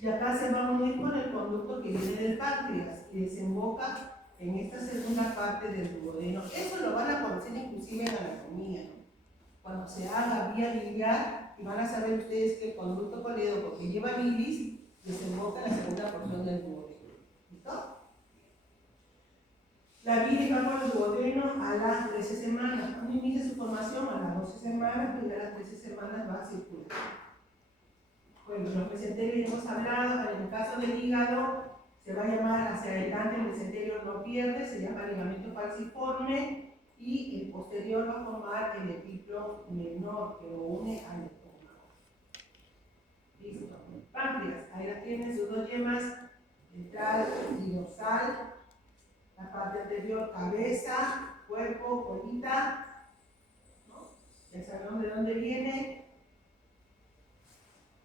Y acá se va a unir con el conducto que viene del páncreas y desemboca en esta segunda parte del duodeno. Eso lo van a conocer inclusive en anatomía, ¿no? Cuando se haga vía biliar, y van a saber ustedes que el conducto colédoco que lleva bilis desemboca en la segunda porción del duodeno. ¿Listo? La bilis va por el duodeno a las 13 semanas. Cuando inicia su formación a las 12 semanas, y a las 13 semanas va a circular. Bueno, los mesentelios hemos hablado. En el caso del hígado, se va a llamar hacia adelante, el mesenterio no pierde, se llama ligamento falciforme, y el posterior va a formar el epíplomo menor que lo une al estómago. Listo. Páncreas, ahí la tienen sus dos yemas, ventral y dorsal. La parte anterior, cabeza, cuerpo, colita, ¿no? Ya sabemos de dónde viene.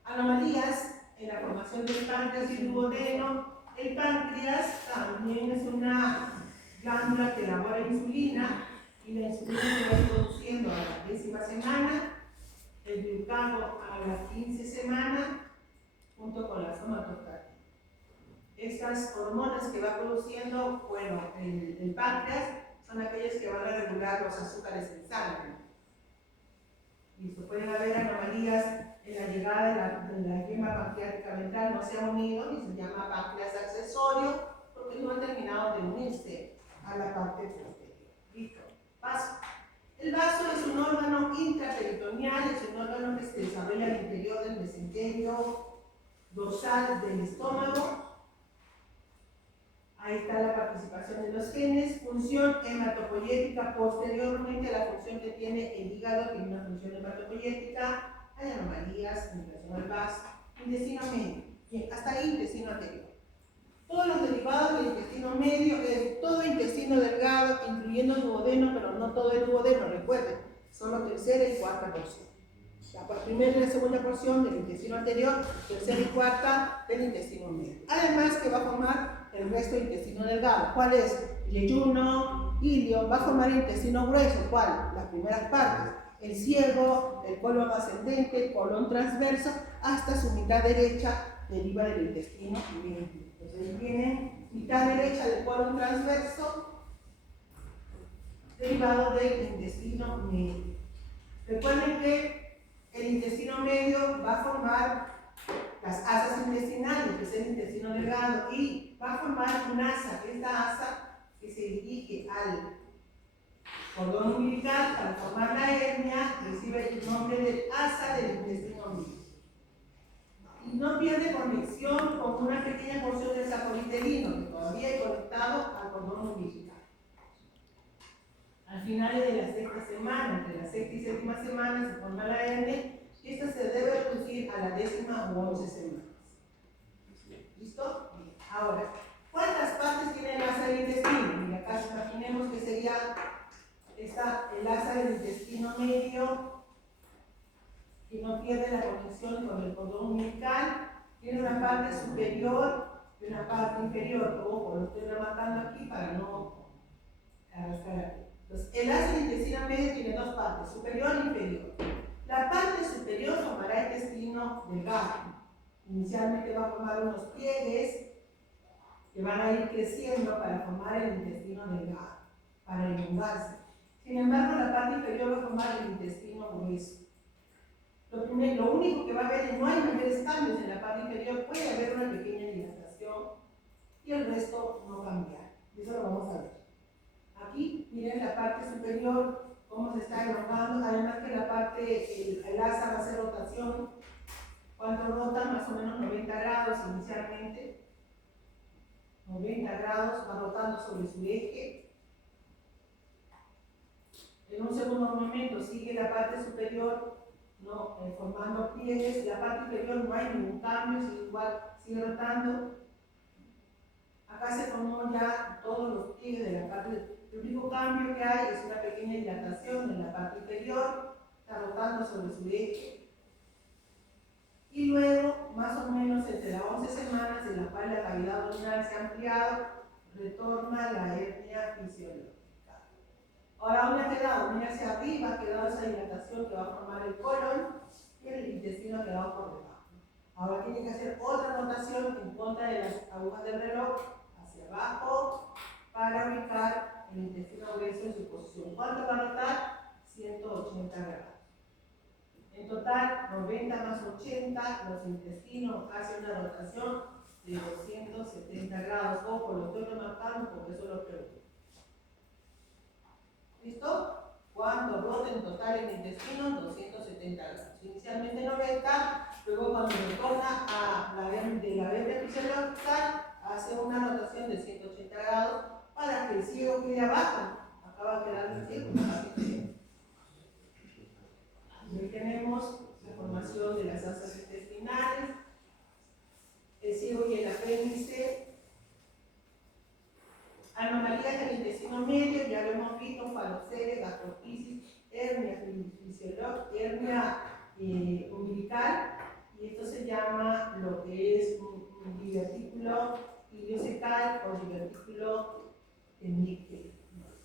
Anomalías en la formación del páncreas y el duodeno. El páncreas también es una glándula que elabora insulina, y la insulina se va a ir produciendo a la 10ª semana, el glucagón a las 15 semanas, junto con la somatostatina. Estas hormonas que va produciendo, bueno, el páncreas, son aquellas que van a regular los azúcares en sangre. Listo, pueden haber anomalías en la llegada de la yema pancreática ventral, no se ha unido y se llama páncreas accesorio porque no ha terminado de unirse a la parte posterior. Listo, vaso. El vaso es un órgano intraperitoneal, es un órgano que se desarrolla al interior del mesenterio dorsal del estómago. Ahí está la participación de los genes. Función hematopoyética. Posteriormente a la función que tiene el hígado, tiene una función hematopoyética. Hay anomalías en relación al vaso. Intestino medio. Bien, hasta ahí intestino anterior. Todos los derivados del intestino medio, todo intestino delgado, incluyendo el duodeno, pero no todo el duodeno, recuerden, solo tercera y cuarta porción. La primera y la segunda porción del intestino anterior, tercera y cuarta del intestino medio. Además que va a formar el resto del intestino delgado. ¿Cuál es? Yeyuno, ilio, va a formar el intestino grueso. ¿Cuál? Las primeras partes. El ciego, el colon ascendente, el colon transverso, hasta su mitad derecha deriva del intestino medio. Entonces viene mitad derecha del colon transverso, derivado del intestino medio. Recuerden que el intestino medio va a formar las asas intestinales, que es el intestino delgado, y va a formar una asa, esta asa que se dirige al cordón umbilical para formar la hernia, recibe el nombre de asa del intestino medio. Y no pierde conexión con una pequeña porción del saco uterino, que todavía hay conectado al cordón umbilical. Al final de la sexta semana, entre la sexta y séptima semana, se forma la hernia, y esta se debe reducir a la 10ª u 11 semanas. ¿Listo? Bien. Ahora, ¿cuántas partes tiene el asa del intestino? Y acá imaginemos que sería el asa del intestino medio, que no pierde la conexión con el cordón umbilical. Tiene una parte superior y una parte inferior. Ojo, lo estoy remarcando aquí para no arrastrar aquí. Entonces, el asa del intestino medio tiene dos partes, superior e inferior. La parte superior formará el intestino delgado. Inicialmente va a formar unos pliegues que van a ir creciendo para formar el intestino delgado, para elongarse. Sin embargo, la parte inferior va a formar el intestino grueso. Lo único que va a haber, no hay mayores cambios en la parte inferior, puede haber una pequeña dilatación y el resto no cambiar. Eso lo vamos a ver. Aquí, miren la parte superior, cómo se está elongando, además que la parte, el asa va a hacer rotación. ¿Cuánto rota? Más o menos 90 grados inicialmente. 90 grados, va rotando sobre su eje. En un segundo momento sigue la parte superior ¿no? Formando pliegues. La parte inferior no hay ningún cambio, sigue igual, sigue rotando. Acá se formó ya todos los pliegues de la parte. El único cambio que hay es una pequeña dilatación en la parte inferior, está rotando sobre su eje. Y luego, más o menos entre las 11 semanas en la cual la cavidad abdominal se ha ampliado, retorna la hernia fisiológica. Ahora aún ha quedado, mira hacia arriba, ha quedado esa dilatación que va a formar el colon y el intestino ha quedado por debajo. Ahora tiene que hacer otra rotación en contra de las agujas del reloj, hacia abajo, para ubicar el intestino grueso en su posición. ¿Cuánto va a rotar? 180 grados. En total, 90 más 80, los intestinos hacen una rotación de 270 grados. Ojo, lo estoy remarcando porque eso lo pregunto. ¿Listo? Cuando rota en total el intestino, 270 grados. Inicialmente 90, luego cuando retorna a la hernia fisiológica, hace una rotación de 180 grados para que el ciego quede abajo. Acaba de quedar el ciego. Aquí tenemos la formación de las asas intestinales, el ciego y el apéndice, anomalías del intestino medio, ya lo hemos visto, faloceles, gastrofisis, hernia fisiológica, hernia umbilical, y esto se llama lo que es un divertículo iliocecal o divertículo níquel.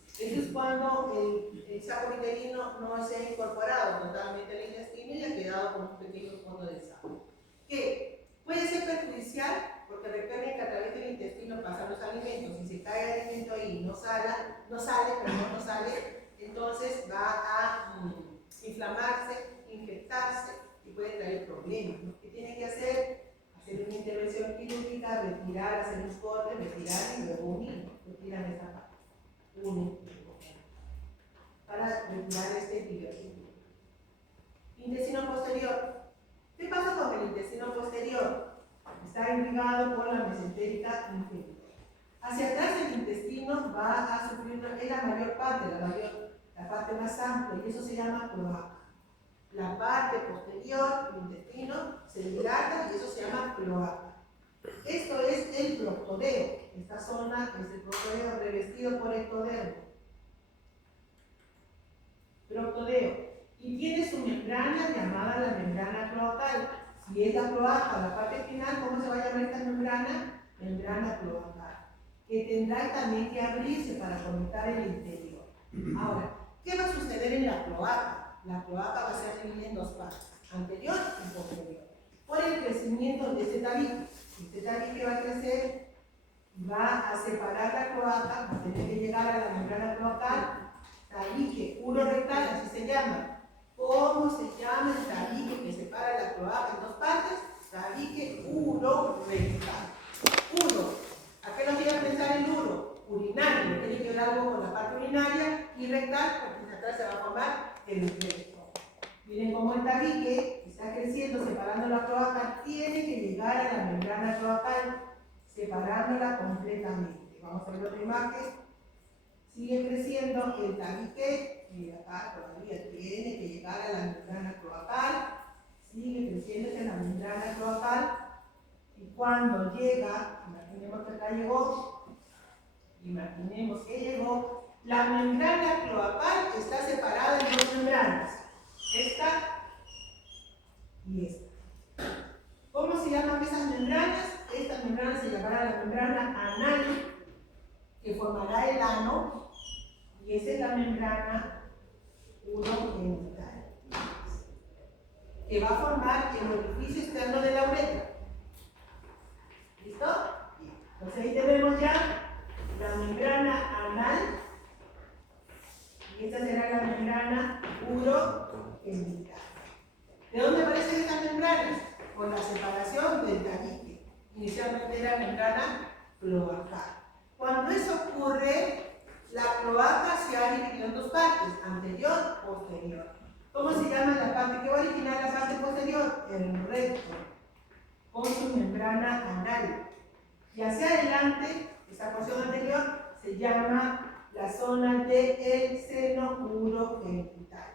Eso es cuando el saco uterino no se ha incorporado totalmente al intestino y ha quedado como un pequeño fondo de saco. Que puede ser perjudicial porque recuerden que a través del intestino pasan los alimentos. Si se cae el alimento ahí y no sale, entonces va a inflamarse, infectarse y puede traer problemas. Lo que tiene que hacer una intervención quirúrgica, retirar, hacer un corte, retirar y luego unir. Retiran esta parte. Para retirar este divertículo. Intestino posterior. ¿Qué pasa con el intestino posterior? Está irrigado por la mesentérica inferior. Hacia atrás del intestino va a sufrir, es la mayor parte, la parte más amplia, y eso se llama cloaca. La parte posterior del intestino se dilata y eso se llama cloaca. Esto es el proctodeo. Esta zona es el proctodeo revestido por ectodermo. Proctodeo. Y tiene su membrana llamada la membrana cloacal. Si es la cloaca, la parte final, ¿cómo se va a llamar esta membrana? Membrana cloacal. Que tendrá también que abrirse para conectar el interior. Ahora, ¿qué va a suceder en la cloaca? La cloaca va a ser dividida en dos partes, anterior y posterior. Por el crecimiento de este tabique. Este tabique va a crecer, va a separar la cloaca, va a tener que llegar a la membrana cloacal. Tabique urorectal, así se llama. ¿Cómo se llama el tabique que separa la cloaca en dos partes? Tabique urorectal. Uro. ¿A qué nos lleva a pensar el uro? Urinario. Tiene que ver algo con la parte urinaria y rectal, porque atrás se va a formar el recto. Miren cómo el tabique está creciendo, separando la cloaca, tiene que llegar a la membrana cloacal, separándola completamente. Vamos a ver otra imagen. Sigue creciendo el tabique, y acá todavía tiene que llegar a la membrana cloacal, sigue creciendo en la membrana cloacal, y cuando llega, imaginemos que acá llegó, imaginemos que llegó, la membrana cloacal está separada en dos membranas, esta y esta. ¿Cómo se llaman esas membranas? Esta membrana se llamará la membrana anal, que formará el ano, y esa es la membrana urogenital, que va a formar el orificio externo de la uretra. ¿Listo? Bien. Entonces ahí tenemos ya la membrana anal, y esta será la membrana urogenital. ¿De dónde aparecen estas membranas? Por la separación del tabique. Inicialmente era membrana cloacal. Cuando eso ocurre, la cloaca se ha dividido en dos partes, anterior y posterior. ¿Cómo se llama la parte que va a originar la parte posterior? El recto, con su membrana anal. Y hacia adelante, esta porción anterior se llama la zona del seno urogenital.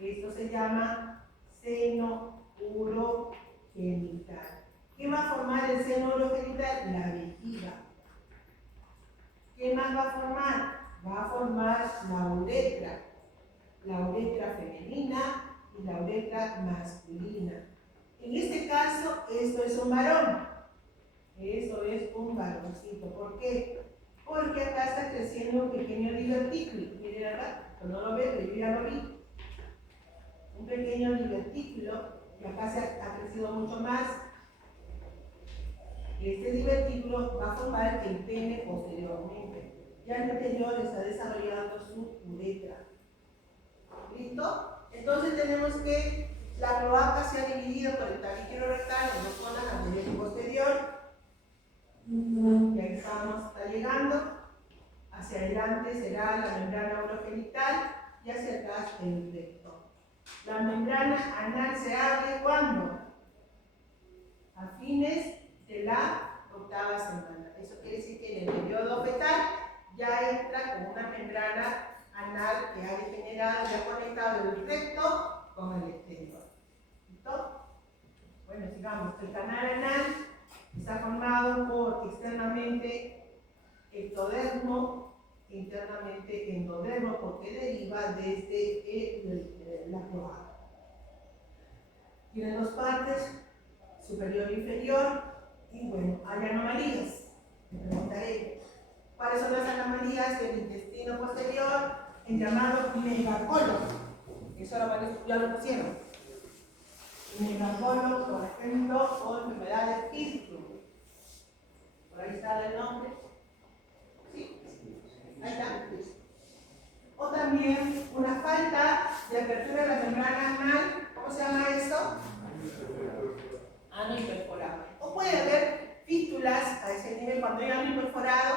Esto se llama seno urogenital. ¿Qué va a formar el seno urogenital? La vejiga. ¿Qué más va a formar? Va a formar la uretra femenina y la uretra masculina. En este caso, esto es un varón. Eso es un varoncito. ¿Por qué? Porque acá está creciendo un pequeño divertículo. Miren acá, no lo veo, pero yo ya lo vi. Un pequeño divertículo, y acá se ha crecido mucho más. Este divertículo va a formar el pene posteriormente. Ya el anterior está desarrollando su uretra. ¿Listo? Entonces tenemos que la cloaca se ha dividido por el tabique rectal en dos zonas, anterior y posterior. Ya está llegando. Hacia adelante será la membrana urogenital y hacia atrás el recto. La membrana anal se abre ¿cuándo? A fines de la octava semana. Eso quiere decir que en el periodo fetal ya entra con una membrana anal que ha degenerado y ha conectado el recto con el exterior. ¿Listo? Bueno, sigamos. El canal anal está formado por externamente ectodermo, internamente endodermo, porque deriva desde la cloaca. Tiene dos partes, superior e inferior, y bueno, hay anomalías. Me preguntaré, ¿cuáles son las anomalías del intestino posterior en llamado megacolon? Eso ya lo pusieron. Megacolon, por ejemplo, o enfermedad de Hirschsprung. Por ahí está el nombre. ¿Sí? Ahí está. O también una falta de apertura de la membrana anal. ¿Cómo se llama esto? Ano imperforado. O puede haber fístulas a ese nivel. Cuando hay ano imperforado,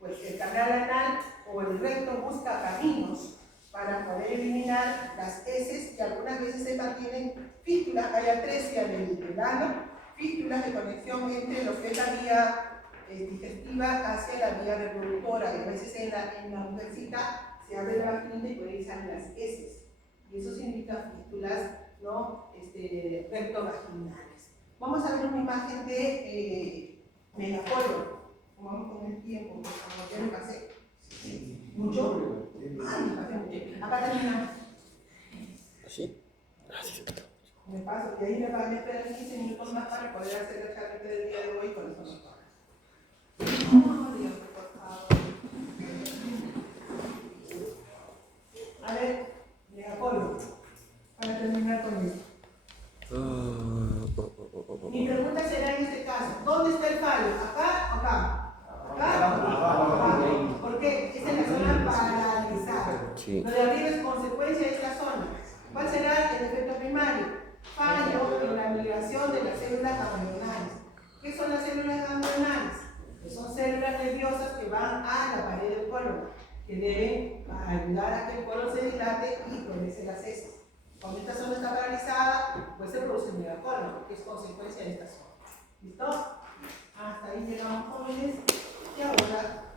pues el canal anal o el recto busca caminos para poder eliminar las heces, que algunas veces se mantienen fístulas, hay atresia del ano, fístulas de conexión entre lo que es la vía digestiva hacia la vía reproductora, y a veces en la mujercita se abre la vagina y por ahí salen las heces, y eso significa fístulas, ¿no? Rectovaginales. Vamos a ver una imagen de megacolon. Vamos con el tiempo, como ya lo pasé. ¿Mucho? Ay, me pasé mucho. Acá terminamos. ¿Así? Así. Me paso, y ahí me van a esperar 15 minutos más para poder hacer la charla del día de hoy con eso. Oh, Dios, por favor. A ver, megacolon, para terminar con esto. Mi pregunta será en este caso, ¿dónde está el falo? ¿Acá o acá? ¿Acá? ¿Por qué? Esta es la zona paralizada. Sí. Lo de arriba es consecuencia de esta zona. ¿Cuál será el efecto primario? Fallo en la migración de las células ganglionales. ¿Qué son las células ganglionales? Que son células nerviosas que van a la pared del colon, que deben ayudar a que el colon se dilate y progrese las heces. Cuando esta zona está paralizada, pues se produce un megacolon, que es consecuencia de esta zona. ¿Listo? Hasta ahí llegamos, jóvenes. Y ahora